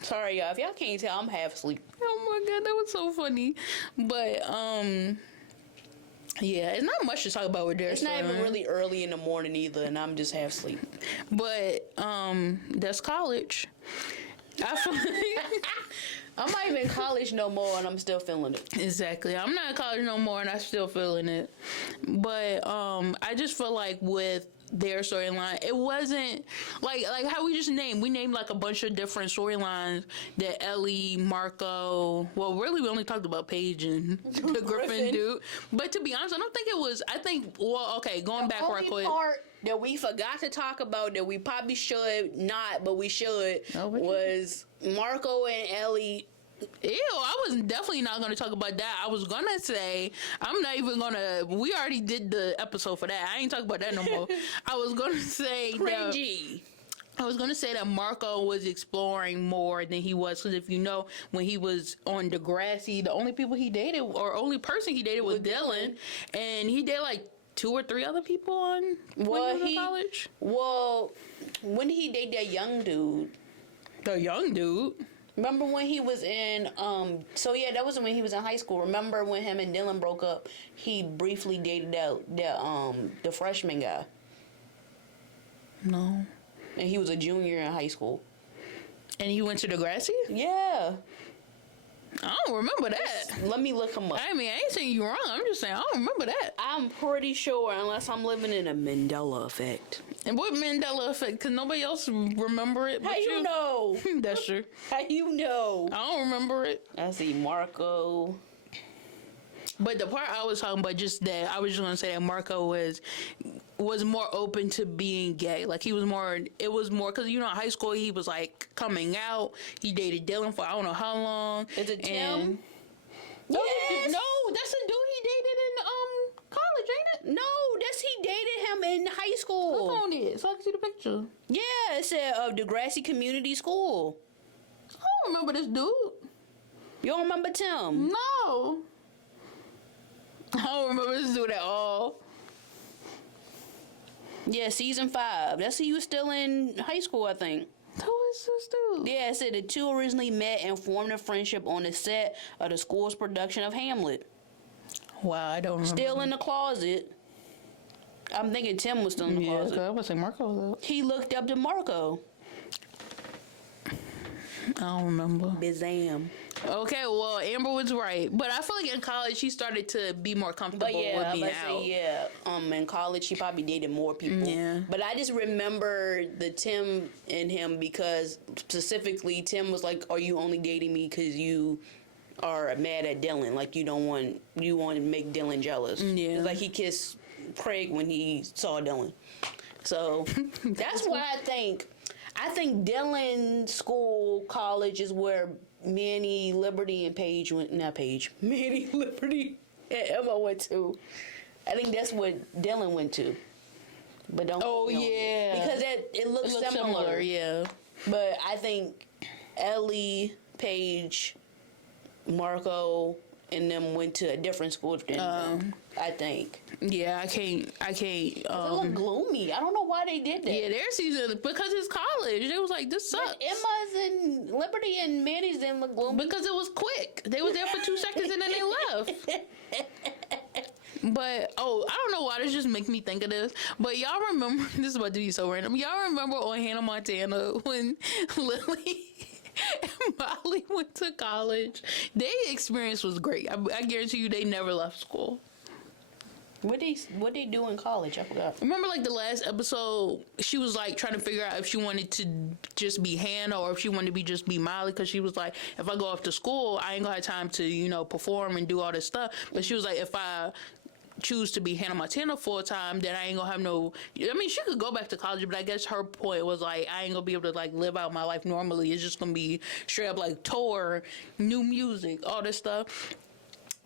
Sorry, y'all. If y'all can't tell, I'm half asleep. Oh my god, that was so funny. But yeah, it's not much to talk about with their It's not even really early in the morning either, and I'm just half asleep. But that's college. I feel like I'm not even in college no more, and I'm still feeling it. Exactly. I'm not in college no more, and I'm still feeling it. But I just feel like with their storyline, it wasn't like how we just named. We named like a bunch of different storylines that Ellie, Marco. Well, really, we only talked about Paige and the Griffin dude. But to be honest, I don't think it was. I think. Well, okay, going back right quick. Part that we forgot to talk about that we probably should not, but we should was Marco and Ellie. Ew, I was definitely not going to talk about that. I was going to say, I'm not even going to, we already did the episode for that. I ain't talking about that no more. I was going to say cringy. I was going to say that Marco was exploring more than he was. Because if you know, when he was on Degrassi, the only people he dated, or only person he dated was Dylan. And he dated like 2 or 3 other people when he was in college. Well, when he dated that young dude. The young dude? Remember when he was in, that wasn't when he was in high school. Remember when him and Dylan broke up, he briefly dated the freshman guy. No. And he was a junior in high school. And he went to Degrassi? Yeah. I don't remember that. Let me look him up. I mean, I ain't saying you wrong. I'm just saying I don't remember that. I'm pretty sure, unless I'm living in a Mandela effect. And what Mandela effect? Because nobody else remember it. How you know? That's true. How you know? I don't remember it. I see Marco. But the part I was talking about, just that I was just gonna say that Marco was more open to being gay. Like it was more because in high school he was like coming out. He dated Dylan for I don't know how long. Is it Tim? Yes. No, that's the dude he dated in college, ain't it? No, he dated him in high school. Click on it so I can see the picture. Yeah, it said Degrassi Community School. I don't remember this dude. You don't remember Tim? No. I don't remember this dude at all. Yeah, season 5. That's he was still in high school, I think. Who is this dude? Yeah, it said the two originally met and formed a friendship on the set of the school's production of Hamlet. Wow, I don't remember. Still in the closet. I'm thinking Tim was still in the closet. I was like Marco was He looked up to Marco. I don't remember. Bizam. Okay, well, Amber was right, but I feel like in college she started to be more comfortable But yeah, with I being out. in college she probably dated more people. Yeah. But I just remember the Tim and him because specifically Tim was like, "Are you only dating me because you are mad at Dylan? Like you want to make Dylan jealous?" Yeah. It's like he kissed Craig when he saw Dylan. So that's why I think Dylan's school, college is where Manny, Liberty, and Paige went. Not Paige. Manny, Liberty, and Emma went to. I think that's what Dylan went to. But don't. Oh yeah, because it looks similar. Yeah. But I think Ellie, Paige, Marco, and them went to a different school than them, I think. Yeah, I can't. It looked gloomy. I don't know why they did that. Yeah, their season because it's college. They was like, this sucks. But Emma's and Liberty and Manny's didn't look gloomy. Because it was quick. They was there for 2 seconds and then they left. But I don't know why this just make me think of this. But y'all remember this is about to be so random. Y'all remember on Hannah Montana when Lily and Molly went to college? Their experience was great. I guarantee you they never left school. What they do in college? I forgot. Remember, like the last episode, she was like trying to figure out if she wanted to just be Hannah or if she wanted to just be Molly, because she was like, if I go off to school, I ain't gonna have time to perform and do all this stuff. But she was like, if I choose to be Hannah Montana full time, then I ain't gonna have no. I mean, she could go back to college, but I guess her point was like, I ain't gonna be able to like live out my life normally. It's just gonna be straight up like tour, new music, all this stuff.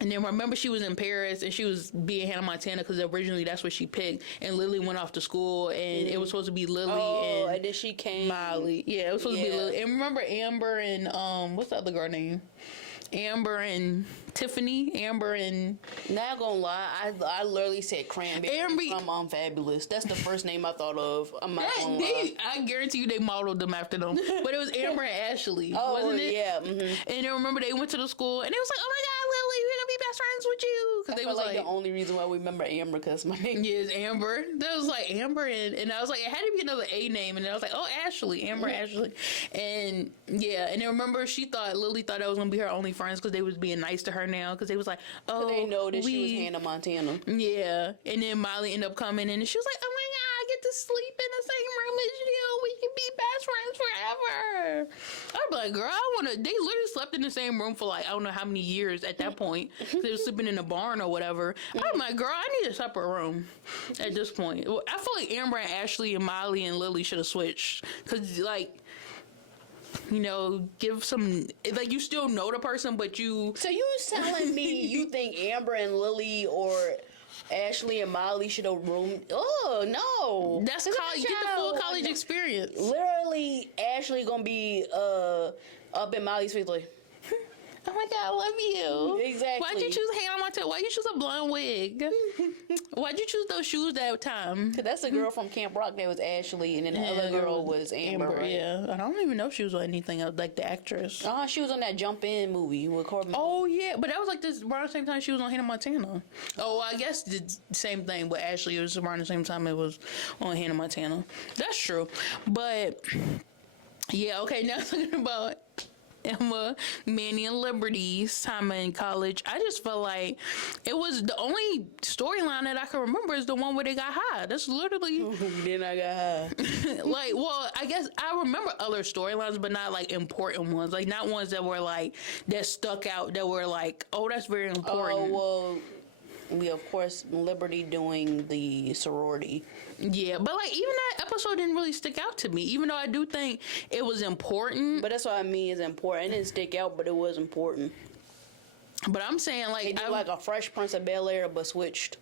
And then remember she was in Paris and she was being Hannah Montana because originally that's what she picked. And Lily went off to school and it was supposed to be Lily and then she came. Molly. Yeah, it was supposed to be Lily. And remember Amber and what's the other girl name? Amber and Tiffany. Amber and Not gonna lie, I literally said Cranberry from Fabulous. That's the first name I thought of. I'm not gonna lie. I guarantee you they modeled them after them. But it was Amber and Ashley, wasn't it? Yeah. Mm-hmm. And then remember they went to the school and it was like, oh my God, Lily, we're gonna be best friends with you. Because they was like the only reason why we remember Amber because my name is Amber. That was like Amber and I was like, it had to be another A name. And then I was like, oh, Ashley, Amber, Ashley. And yeah, and then remember Lily thought that was gonna be her only friends because they was being nice to her now because they was like, oh, they know that she was Hannah Montana. Yeah, and then Molly ended up coming in and she was like, oh my God, I get to sleep in the same room as you. We can be best friends forever. I'd be like, girl, they literally slept in the same room for like, I don't know how many years at that point. They were sleeping in a barn or whatever. I'm like, girl, I need a separate room at this point. I feel like Amber and Ashley and Molly and Lily should have switched because like, give some, like, you still know the person, but you... So you telling me you think Amber and Lily or Ashley and Molly should have roomed? Oh, no. That's college. Get the full college experience. Literally, Ashley gonna be up in Molly's face like... Oh my God, I love you. Exactly. Why'd you choose Hannah Montana? Why'd you choose a blonde wig? Why'd you choose those shoes that time? Cause that's the girl from Camp Rock that was Ashley, and then the other girl was Amber. Right? Yeah, I don't even know if she was on anything else, like the actress. She was on that Jump In movie with Corbin. Oh yeah, but that was like this around the same time she was on Hannah Montana. Oh, I guess the same thing, but Ashley, it was around the same time it was on Hannah Montana. That's true, but yeah, okay. Now talking about Emma, Manny, and Liberty's time in college, I just felt like it was the only storyline that I can remember is the one where they got high. That's literally. Then I got high. Like, well, I guess I remember other storylines, but not like important ones. Like, not ones that were like that stuck out. That were like, oh, that's very important. Oh well. We of course Liberty doing the sorority. Yeah, but like even that episode didn't really stick out to me, even though I do think it was important. But that's what I mean is important. It didn't stick out, but it was important. But I'm saying like like a Fresh Prince of Bel-Air, but switched.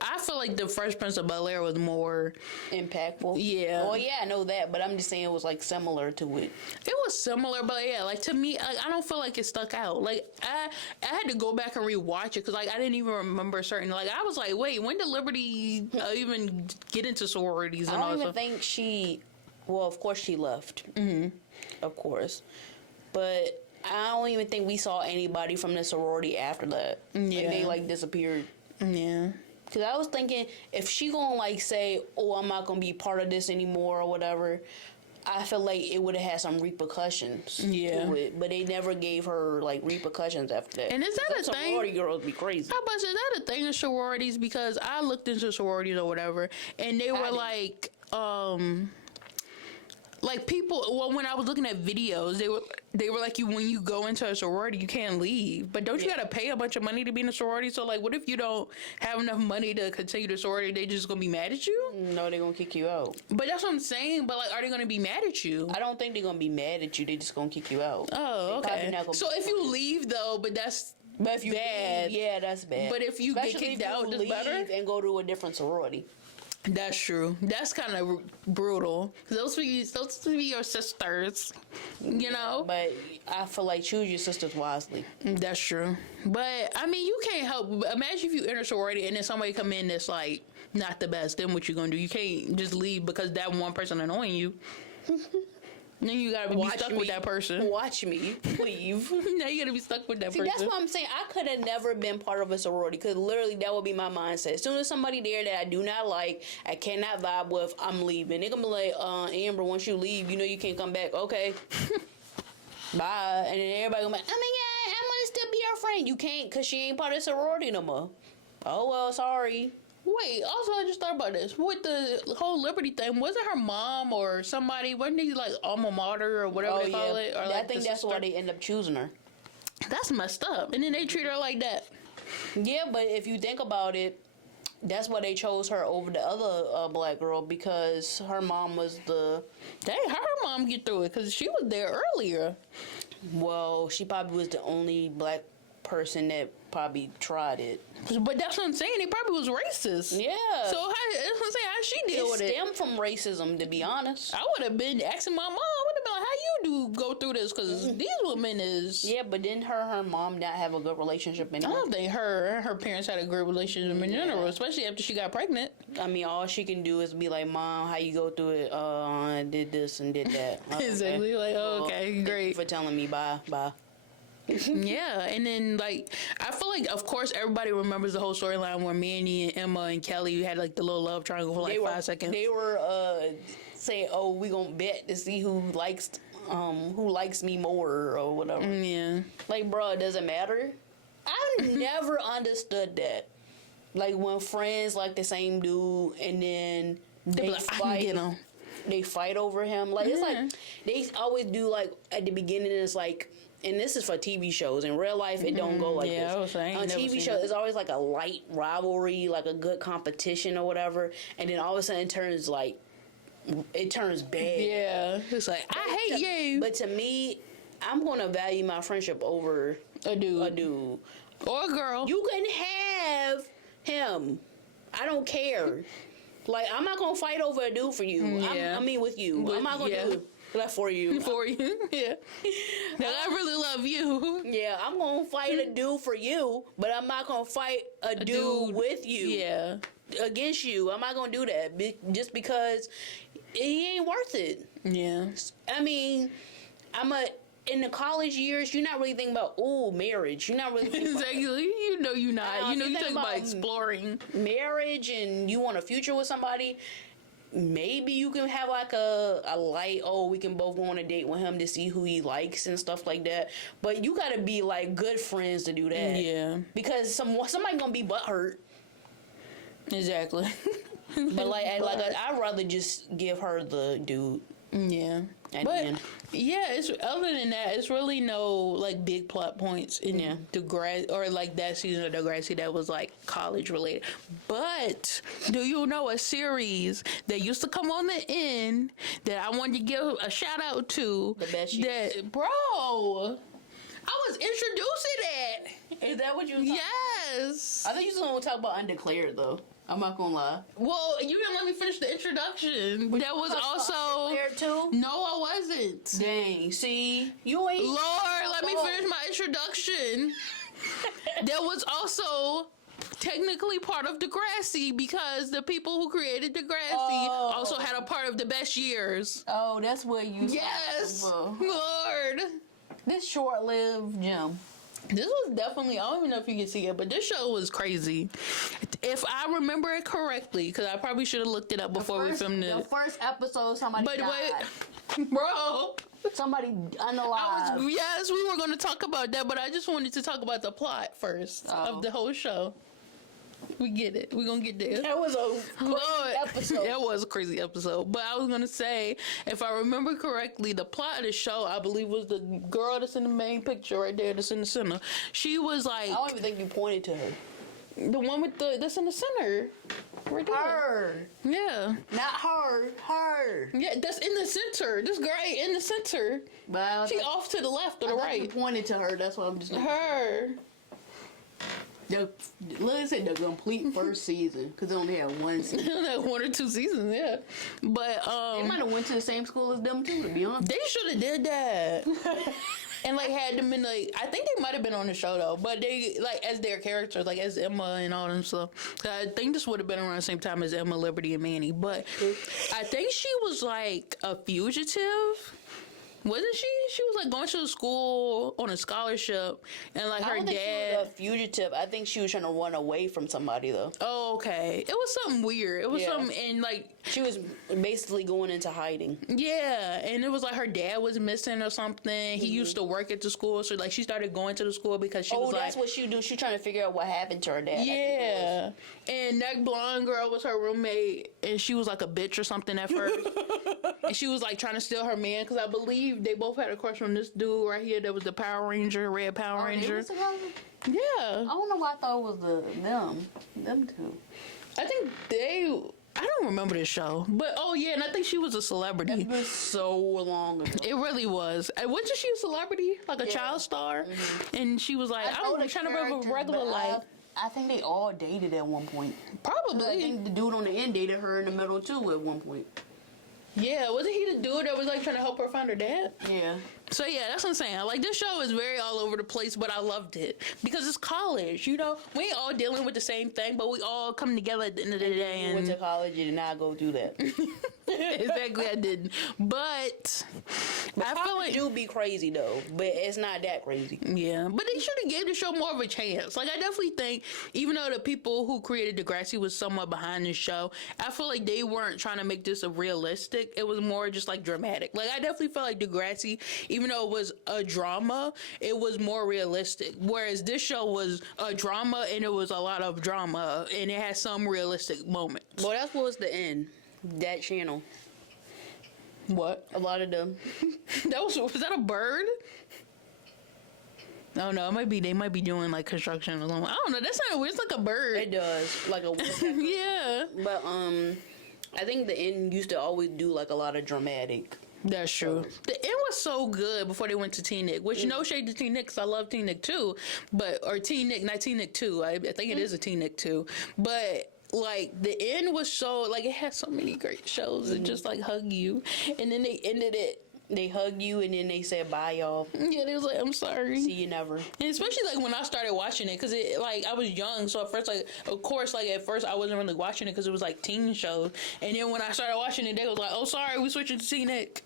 I feel like the Fresh Prince of Bel-Air was more impactful. Yeah. Well, yeah, I know that, but I'm just saying it was like similar to it. It was similar, but yeah, like to me, I don't feel like it stuck out. Like I had to go back and rewatch it because like I didn't even remember certain. Like I was like, wait, when did Liberty even get into sororities and I all don't that even stuff? think she. Well, of course she left. Of course, but I don't even think we saw anybody from the sorority after that. Yeah. Like they like disappeared. Yeah. Cause I was thinking if she gonna like say, "Oh, I'm not gonna be part of this anymore" or whatever, I feel like it would have had some repercussions to it. But they never gave her like repercussions after that. And is that a thing? Sorority girls be crazy. How about is that a thing in sororities? Because I looked into sororities or whatever, and they were like people. Well, when I was looking at videos, they were like, you when you go into a sorority, you can't leave. But don't you got to pay a bunch of money to be in a sorority? So like, what if you don't have enough money to continue the sorority? They just gonna be mad at you? No, they're gonna kick you out. But that's what I'm saying. But like, are they gonna be mad at you? I don't think they're gonna be mad at you. They just gonna kick you out. Oh, okay. So if you leave though, but that's if you bad. Leave, yeah, that's bad. But if you get kicked out, that's better. And go to a different sorority. That's true. That's kind of brutal. Cause those to be your sisters, you know. But I feel like choose your sisters wisely. That's true. But I mean, you can't help. Imagine if you enter sorority and then somebody come in that's like not the best. Then what you gonna do? You can't just leave because that one person annoying you. Then you gotta be stuck with that person. Watch me leave. Now you gotta be stuck with that person. That's what I'm saying. I could have never been part of a sorority because literally that would be my mindset. As soon as somebody there that I do not like, I cannot vibe with, I'm leaving. They're gonna be like, Amber, once you leave, you know you can't come back. Okay. Bye. And then everybody gonna be like, oh my God, I'm gonna still be her friend. You can't because she ain't part of the sorority no more. Oh, well, sorry. Wait, also I just thought about this. With the whole Liberty thing, wasn't her mom or somebody, wasn't he like alma mater or whatever they call it? Or I like think that's why they end up choosing her. That's messed up. And then they treat her like that. Yeah, but if you think about it, that's why they chose her over the other black girl because her mom was the... Dang, how her mom get through it? Because she was there earlier. Well, she probably was the only black person that probably tried it. But that's what I'm saying. It probably was racist. Yeah. So that's what I'm saying. How she deal with it? It stemmed from racism, to be honest. I would have been asking my mom. I would have been like, how you go through this? Because these women is... Yeah, but didn't her mom not have a good relationship anymore? I don't think her parents had a good relationship in general, especially after she got pregnant. I mean, all she can do is be like, Mom, how you go through it? I did this and did that. Exactly. Like, okay, great. Thank you for telling me. Bye. Yeah, and then like I feel like of course everybody remembers the whole storyline where Manny and Emma and Kelly had like the little love triangle for like 5 seconds. They were saying, "Oh, we gonna bet to see who likes me more or whatever." Yeah, like bro, it doesn't matter. I never understood that. Like when friends like the same dude and then they like, fight. They fight over him. Like it's like they always do. Like at the beginning, it's like. And this is for TV shows. In real life, it don't go like this. I was saying, on TV shows, it's always like a light rivalry, like a good competition or whatever. And then all of a sudden, it turns bad. Yeah, it's like I hate you. But to me, I'm gonna value my friendship over a dude or a girl. You can have him. I don't care. Like I'm not gonna fight over a dude for you. Yeah. I mean, with you, I'm not gonna do it. Like for you. Yeah. I really love you. Yeah, I'm gonna fight a dude for you, but I'm not gonna fight a dude with you. Yeah. Against you. I'm not gonna do that just because he ain't worth it. Yeah. I mean, in the college years, you're not really thinking about marriage. You're not really thinking exactly. You know you're not. You talking about exploring marriage and you want a future with somebody. Maybe you can have like a light, we can both go on a date with him to see who he likes and stuff like that. But you gotta be like good friends to do that. Yeah. Because somebody gonna be butthurt. Exactly. But I'd rather just give her the dude. Yeah. But yeah, it's other than that, it's really no like big plot points in Degrassi or like that season of Degrassi that was like college related. But do you know a series that used to come on the end that I wanted to give a shout out to? The Best Years. Bro, I was introducing it. Is that what you was Yes. I think you was going to talk about Undeclared, though. I'm not going to lie. Well, you didn't let me finish the introduction. That was also... Undeclared, too? No, I wasn't. Dang, see? You ain't... Lord, let me finish my introduction. That was also technically part of Degrassi because the people who created Degrassi also had a part of the best years. Oh, that's where you... Yes, Lord. This short-lived gem. This was definitely, I don't even know if you can see it, but this show was crazy. If I remember it correctly, because I probably should have looked it up before we filmed it. The first episode, somebody died. Wait, bro. Somebody unalive. Yes, we were going to talk about that, but I just wanted to talk about the plot first of the whole show. We get it. We're going to get there. That was a crazy episode. That was a crazy episode. But I was going to say, if I remember correctly, the plot of the show, I believe, was the girl that's in the main picture right there that's in the center. She was like... I don't even think you pointed to her. The one with that's in the center. Right there. Her. Yeah. Not her. Her. Yeah, that's in the center. This girl ain't in the center. But She off to the left or the I thought you right. pointed to her. That's what I'm just... Her. Let's say the complete first season, because they only had one season. Like 1 or 2 seasons, yeah. But They might have went to the same school as them too, to be honest. they should have did that. And like had them in like, I think they might have been on the show though, but they like as their characters, like as Emma and all them stuff. I think this would have been around the same time as Emma, Liberty, and Manny. But I think she was like a fugitive. Wasn't she? She was like going to school on a scholarship, and like I her don't think dad. she was a fugitive. I think she was trying to run away from somebody though. Oh, okay. It was something weird. It was Yeah. something, and like She was basically going into hiding. yeah, and it was like her dad was missing or something. He used to work at the school, so like she started going to the school because she was like, that's what she do. She trying to figure out what happened to her dad. I think it yeah. And that blonde girl was her roommate, and she was like a bitch or something at first. And she was like trying to steal her man because I believe they both had a crush on this dude right here that was the Power Ranger, Red Power was. Ranger. Was together? Yeah. I don't know why I thought it was them two. I think I don't remember this show. But oh yeah, and I think she was a celebrity. It was so long ago. It really was. Wasn't she a celebrity? Like a child star? And she was like, I'm trying to live a regular life. I think they all dated at one point. I Probably. think the dude on the end dated her in the middle too at one point. Yeah, wasn't he the dude that was like trying to help her find her dad? Yeah. So yeah, that's what I'm saying. Like this show is very all over the place, but I loved it because it's college. You know, we ain't all dealing with the same thing, but we all come together at the end of the day. You And went to college and did not go through that. exactly, I didn't. But I feel like do be crazy though, but it's not that crazy. yeah, but they should have gave the show more of a chance. Like I definitely think, even though the people who created Degrassi was somewhat behind the show, I feel like they weren't trying to make this a realistic. It was more just like dramatic. Like I definitely felt like Degrassi, even though it was a drama, it was more realistic. Whereas this show was a drama and it was a lot of drama and it had some realistic moments. Well, that was the end. That channel. What? A lot of them. Was that a bird? No, they might be doing like construction or something. I don't know. That sounded weird. It's like a bird. It does. Like a woodpecker. Yeah. But I think the end used to always do like a lot of dramatic. That's true. The end was so good before they went to Teen Nick, which no shade to Teen Nick, 'cause I love Teen Nick too, or Teen Nick, not Teen Nick 2. I think it is a Teen Nick 2, but like the end was so like it had so many great shows that just like hug you, and then they ended it. They hug you and then they said bye, y'all. Yeah, they was like, I'm sorry. See you never. And especially like when I started watching it, because it like I was young, so at first like of course like at first I wasn't really watching it because it was like teen shows, and then when I started watching it, they was like, oh sorry, we switching to Teen Nick.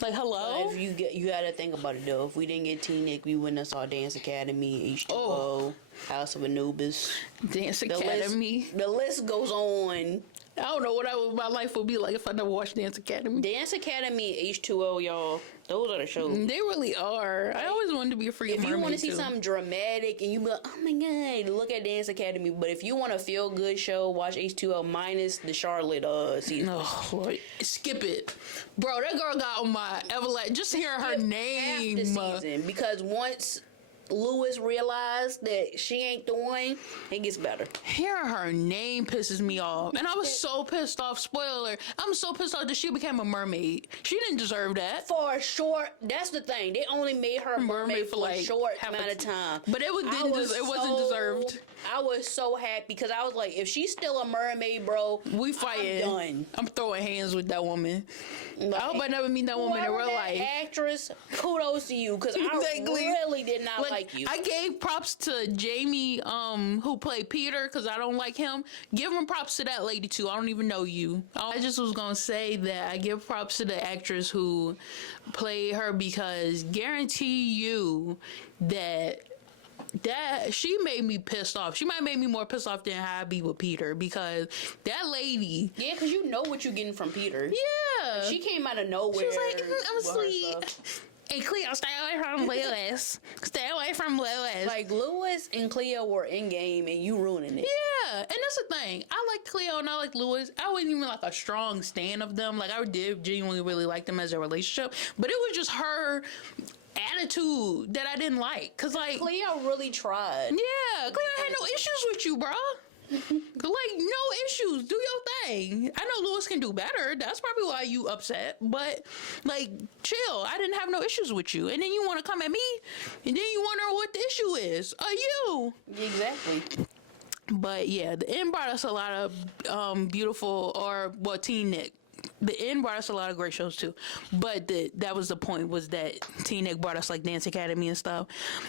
Like hello. But if you gotta think about it though. If we didn't get Teen Nick, we wouldn't have saw Dance Academy, H2O, House of Anubis, Dance Academy. The list goes on. I don't know what my life would be like if I never watched Dance Academy. Dance Academy, H2O, y'all. Those are the shows. They really are. I always wanted to be a freaking mermaid. If you want to see too. something dramatic and you be like, oh my god, look at Dance Academy. But if you want a feel good show, watch H2O minus the Charlotte season. Oh, Lord. Skip it, bro. That girl got on my everlasting. Just hearing her name. Half the season, because once Lewis realized that she ain't the one, it gets better. Hearing her name pisses me off. And I was so pissed off. Spoiler. I'm so pissed off that she became a mermaid. She didn't deserve that. For a short, that's the thing. They only made her a mermaid for like a short amount of time. But it wasn't deserved. I was so happy because I was like, if she's still a mermaid, bro, we fighting. I'm done. I'm throwing hands with that woman. Like, I hope I never meet that woman in real life. Actress, kudos to you because Exactly. I really did not like you. I gave props to Jamie, who played Peter, because I don't like him. Give him props to that lady too. I don't even know you. I just was gonna say that I give props to the actress who played her because guarantee you that she made me pissed off. She might have made me more pissed off than how I be with Peter because that lady. Yeah, because you know what you're getting from Peter. Yeah. She came out of nowhere. She was like, I'm sweet. Hey, Cleo, stay away from Lewis. Stay away from Lewis. Like, Lewis and Cleo were in game and you ruining it. Yeah, and that's the thing. I like Cleo and I like Lewis. I wasn't even like a strong stan of them. Like, I did genuinely really like them as a relationship. But it was just her attitude that I didn't like. Because, like, Cleo really tried. Yeah, Cleo had no issues with you, bro. Like, no issues. Do your thing. I know Lewis can do better. That's probably why you upset. But, like, chill. I didn't have no issues with you. And then you want to come at me, and then you wonder what the issue is. You. Exactly. But, yeah, the end brought us a lot of beautiful, Teen Nick. The end brought us a lot of great shows too, but that was the point, was that Teen Nick brought us like Dance Academy and stuff.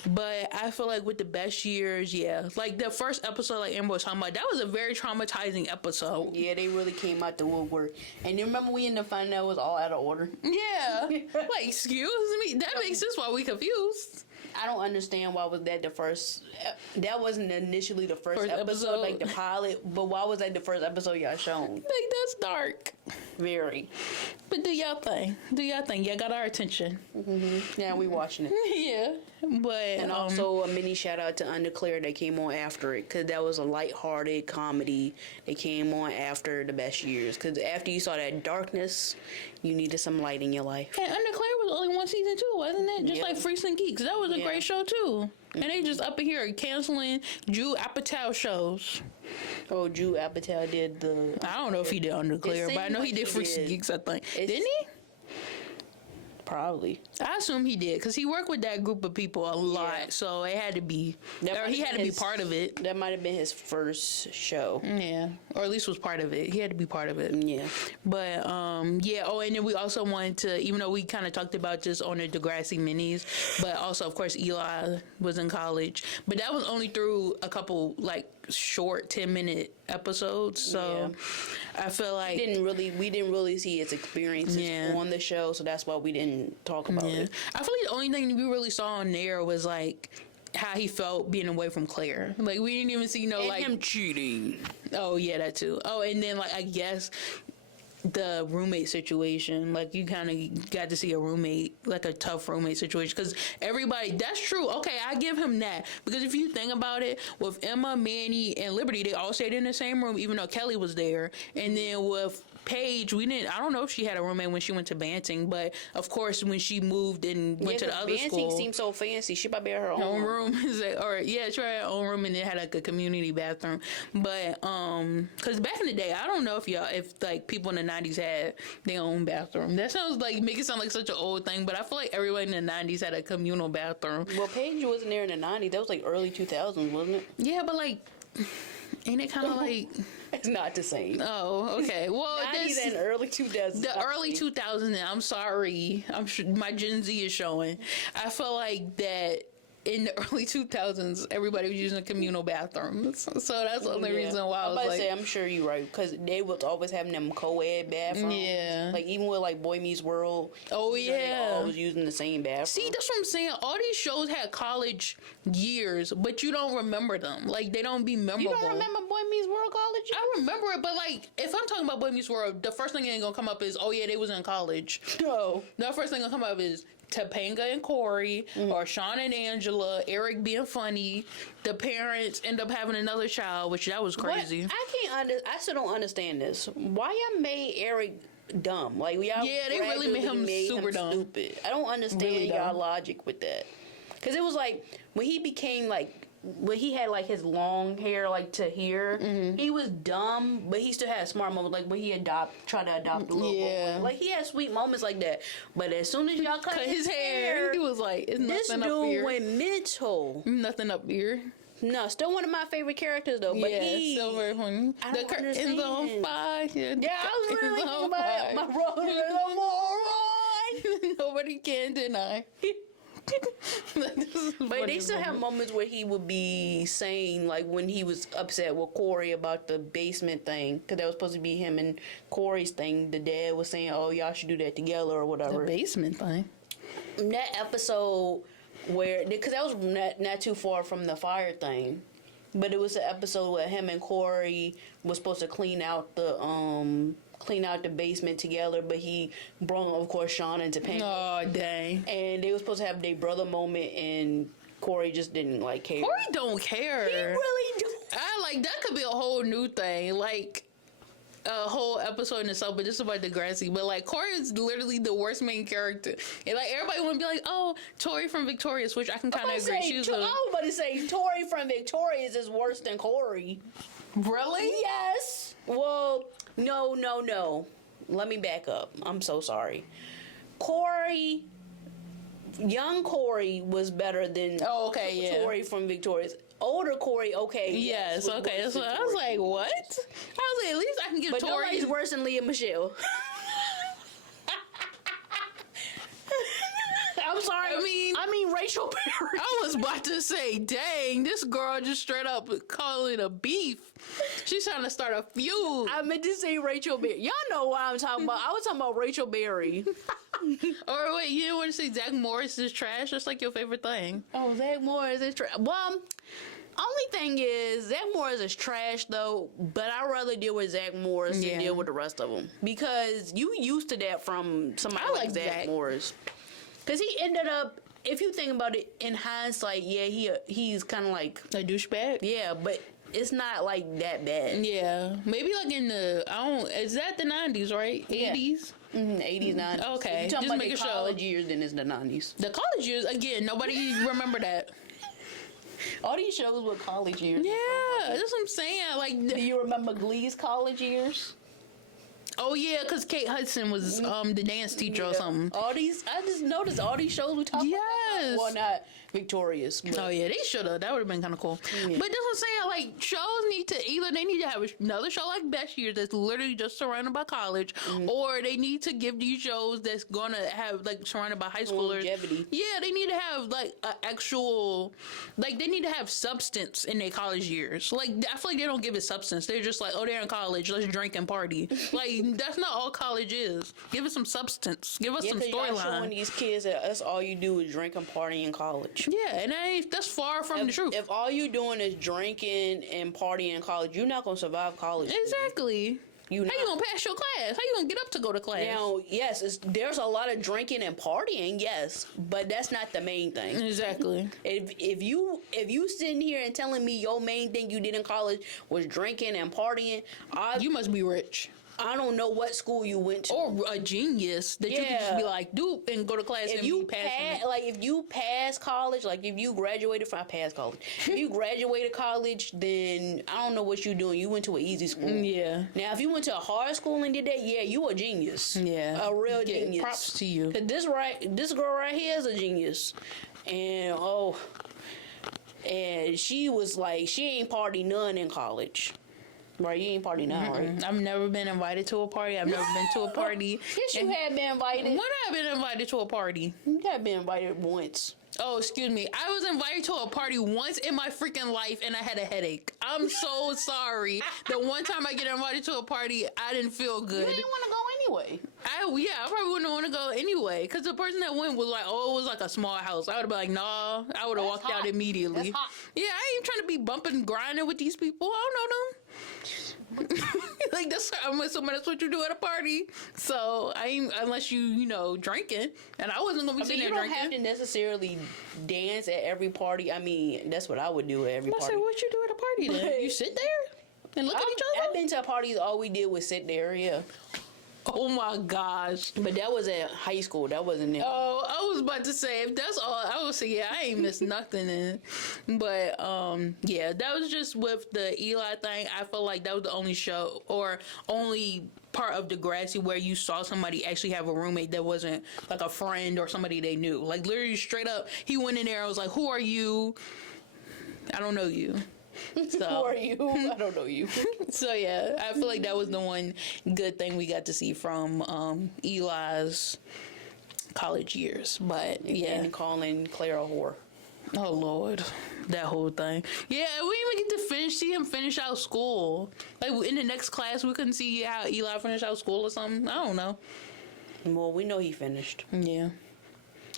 But I feel like with the best years, yeah, like the first episode, like Amber was talking about, that was a very traumatizing episode. Yeah, they really came out the woodwork. And then remember we ended up finding out it was all out of order. Yeah, like excuse me, that makes sense why we confused. I don't understand why was that the first. That wasn't initially the first episode, like the pilot. But why was that the first episode y'all shown? Like, that's dark. Very. But do y'all thing. Y'all got our attention. Mm-hmm. Yeah, we watching it. Yeah. But and also a mini shout out to Undeclared that came on after it, because that was a lighthearted comedy that came on after the best years. Because after you saw that darkness, you needed some light in your life. And Undeclared was only one season too, wasn't it? Just like Freaks and Geeks. That was a great show too. And they just up in here canceling Jude Apatow shows. Oh, Jude Apatow did the. I don't know if he did Undeclared, but I know he did Freaks and Geeks. I think didn't he? Probably. I assume he did because he worked with that group of people a lot, so it had to be. Or he had to be part of it. That might have been his first show. Yeah, or at least was part of it. He had to be part of it. Yeah. But yeah. Oh, and then we also wanted to, even though we kind of talked about this on the Degrassi minis, but also of course Eli was in college, but that was only through a couple like short 10-minute episodes. So I feel like we didn't really see his experiences on the show, so that's why we didn't talk about it. I feel like the only thing we really saw on there was like how he felt being away from Claire. Like we didn't even see like him cheating. Oh yeah, that too. Oh, and then like I guess the roommate situation, like you kind of got to see a roommate, like a tough roommate situation, because everybody, that's true. Okay, I give him that, because if you think about it, with Emma, Manny, and Liberty, they all stayed in the same room, even though Kelly was there. And then with Paige, I don't know if she had a roommate when she went to Banting, but of course when she moved and went to the other Banting school, seemed so fancy. She probably had her own room. She had her own room, and it had like a community bathroom. But because back in the day, I don't know if like people in the 90s had their own bathroom. That sounds like make it sound like such an old thing, but I feel like everybody in the 90s had a communal bathroom. Well, Paige wasn't there in the 90s. That was like early 2000s, wasn't it? Yeah, but like, ain't it kind of like? It's not the same. Oh, okay. Well, 90s and early 2000s. The early 2000s. I'm sorry. I'm sure my Gen Z is showing. I feel like that in the early 2000s, everybody was using communal bathrooms. So that's the only reason why I was like... I'm sure you're right, because they was always having them co-ed bathrooms. Yeah. Like, even with, like, Boy Meets World. Oh, yeah. They always using the same bathroom. See, that's what I'm saying. All these shows had college years, but you don't remember them. Like, they don't be memorable. You don't remember Boy Meets World college? I remember it, but, like, if I'm talking about Boy Meets World, the first thing that ain't gonna come up is, oh, yeah, they was in college. No. The first thing gonna come up is Topanga and Corey, or Sean and Angela, Eric being funny. The parents end up having another child, which that was crazy. I still don't understand this. Why y'all made Eric dumb? Like, y'all they really made him super dumb. Stupid. I don't understand y'all logic with that. Because it was like when he became like when he had like his long hair like to here, he was dumb, but he still had smart moments. Like when he tried to adopt a little boy. Like he had sweet moments like that. But as soon as y'all cut his hair, he was like, it's this nothing up here. dude went mental. Nothing up here. No, still one of my favorite characters though. But he still very funny. I don't understand. Curtain's on fire. Yeah, I was really thinking about it. My brother is a moron. Nobody can deny. But they still have moments where he would be saying, like when he was upset with Corey about the basement thing, because that was supposed to be him and Corey's thing. The dad was saying, "Oh, y'all should do that together or whatever." The basement thing. That episode where, because that was not too far from the fire thing, but it was an episode where him and Corey was supposed to clean out the basement together, but he brought, of course, Sean into pain. Oh, dang. And they were supposed to have their brother moment, and Corey just didn't like care. Corey don't care. He really don't. I like that could be a whole new thing, like a whole episode in itself, but just about Degrassi. But like Corey is literally the worst main character, and like everybody want to be like, oh, Tori from Victorious, which I can kind of agree. I was about to say Tori from Victorious is worse than Corey. Really? Yes. Well, no. Let me back up. I'm so sorry. Corey, young Corey was better than Tori from Victorious. Older Corey, okay. Yes, okay. So I was like, what? I was like, at least I can give but Tori. But nobody's worse than Leah Michelle. I'm sorry. I mean Rachel Berry. I was about to say, dang, this girl just straight up calling a beef. She's trying to start a feud. I meant to say Rachel Berry. Y'all know what I'm talking about. I was talking about Rachel Berry. Or wait, you didn't want to say Zach Morris is trash? That's like your favorite thing. Oh, Zach Morris is trash. Well, only thing is, Zach Morris is trash though, but I'd rather deal with Zach Morris than deal with the rest of them. Because you used to that from somebody like Zach Morris. Because he ended up, if you think about it in hindsight, he's kind of like a douchebag. Yeah, but it's not like that bad. Yeah, maybe like in the is that the 90s, right? 80s. 80s, 90s. Okay, if you're talking about the college years, then it's the 90s. The college years, again, nobody remember that. All these shows were college years. Yeah, that's what I'm saying. Like, do you remember Glee's college years? Oh yeah, because Kate Hudson was the dance teacher or something. I just noticed all these shows we talked about. Well, not Victorious. But. Oh yeah, they should have. That would have been kind of cool. Yeah. But that's what I'm saying. Like shows need to they need to have another show like Best Years that's literally just surrounded by college, or they need to give these shows that's gonna have like surrounded by high schoolers. Longevity. Yeah, they need to have like an actual, like they need to have substance in their college years. Like I feel like they don't give it substance. They're just like, oh, they're in college, let's drink and party. Like that's not all college is. Give it some substance. Give us some storyline. Showing these kids that that's all you do is drink and party in college. Yeah, and that's far from the truth. If all you doing is drinking and partying in college, you're not gonna survive college. Exactly. How you gonna pass your class? How you gonna get up to go to class? Now, yes, there's a lot of drinking and partying, yes, but that's not the main thing. Exactly. If you sitting here and telling me your main thing you did in college was drinking and partying, you must be rich. I don't know what school you went to, or a genius that you can just be like, dude, and go to class. If you pass college, like if you graduated from if you graduated college, then I don't know what you're doing. You went to an easy school. Yeah. Now, if you went to a hard school and did that, you a genius. Yeah. A real genius. Props to you. 'Cause this girl right here is a genius, and she was like, she ain't party none in college. Right, you ain't party now, right? I've never been invited to a party. I've never been to a party. Yes, you have been invited. When have I been invited to a party? You have been invited once. Oh, excuse me. I was invited to a party once in my freaking life, and I had a headache. I'm so sorry. The one time I get invited to a party, I didn't feel good. You didn't want to go anyway. I probably wouldn't want to go anyway, because the person that went was like, oh, it was like a small house. I would have been like, nah. I would have walked out immediately. That's hot. Yeah, I ain't trying to be bumping and grinding with these people. I don't know them. Like I'm assuming that's what you do at a party. So I ain't, unless you drinking, and I wasn't gonna be sitting there drinking. You don't have to necessarily dance at every party. I mean, that's what I would do at every party. I said, what you do at a party then? You sit there and look at each other. I've been to parties. All we did was sit there. Yeah. Oh my gosh. But that was at high school. That wasn't it. Oh, I was about to say, if that's all, I would say, yeah, I ain't missed nothing in. But, yeah, that was just with the Eli thing. I feel like that was the only show or only part of Degrassi where you saw somebody actually have a roommate that wasn't like a friend or somebody they knew. Like, literally straight up, he went in there and was like, who are you? I don't know you. So, Who are you? I don't know you. so yeah, I feel like that was the one good thing we got to see from Eli's college years. But yeah, And calling Claire a whore. oh Lord, that whole thing. Yeah, we didn't even get to see him finish out school. Like in the next class, we couldn't see how Eli finished out school or something. I don't know. Well, we know he finished. Yeah.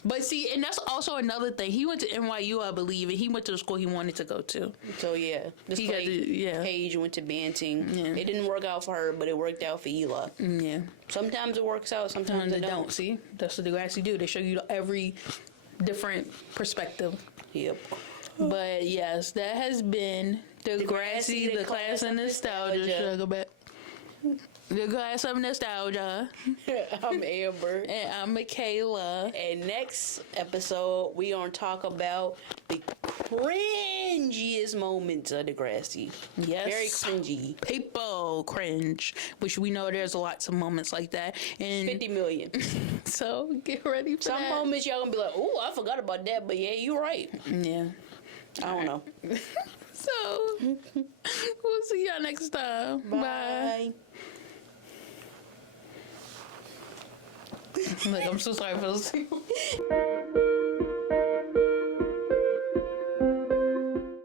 But see, and that's also another thing. He went to NYU, I believe, and he went to the school he wanted to go to. So yeah, this He got to, Paige went to Banting. Yeah. It didn't work out for her, but it worked out for Eli. Yeah. Sometimes it works out, sometimes it don't. See, that's what Degrassi do. They show you every different perspective. Yep. But yes, that has been Degrassi, the class of nostalgia. Go back. The class of nostalgia. I'm Amber. And I'm Makaila. And next episode, we gonna talk about the cringiest moments of Degrassi. Yes. Very cringy. People cringe, which we know there's lots of moments like that. And 50 million. so get ready for Some that. moments y'all gonna be like, "Oh, I forgot about that," but yeah, you're right. Yeah. I don't know. So we'll see y'all next time. Bye. Look, I'm so sorry for those people.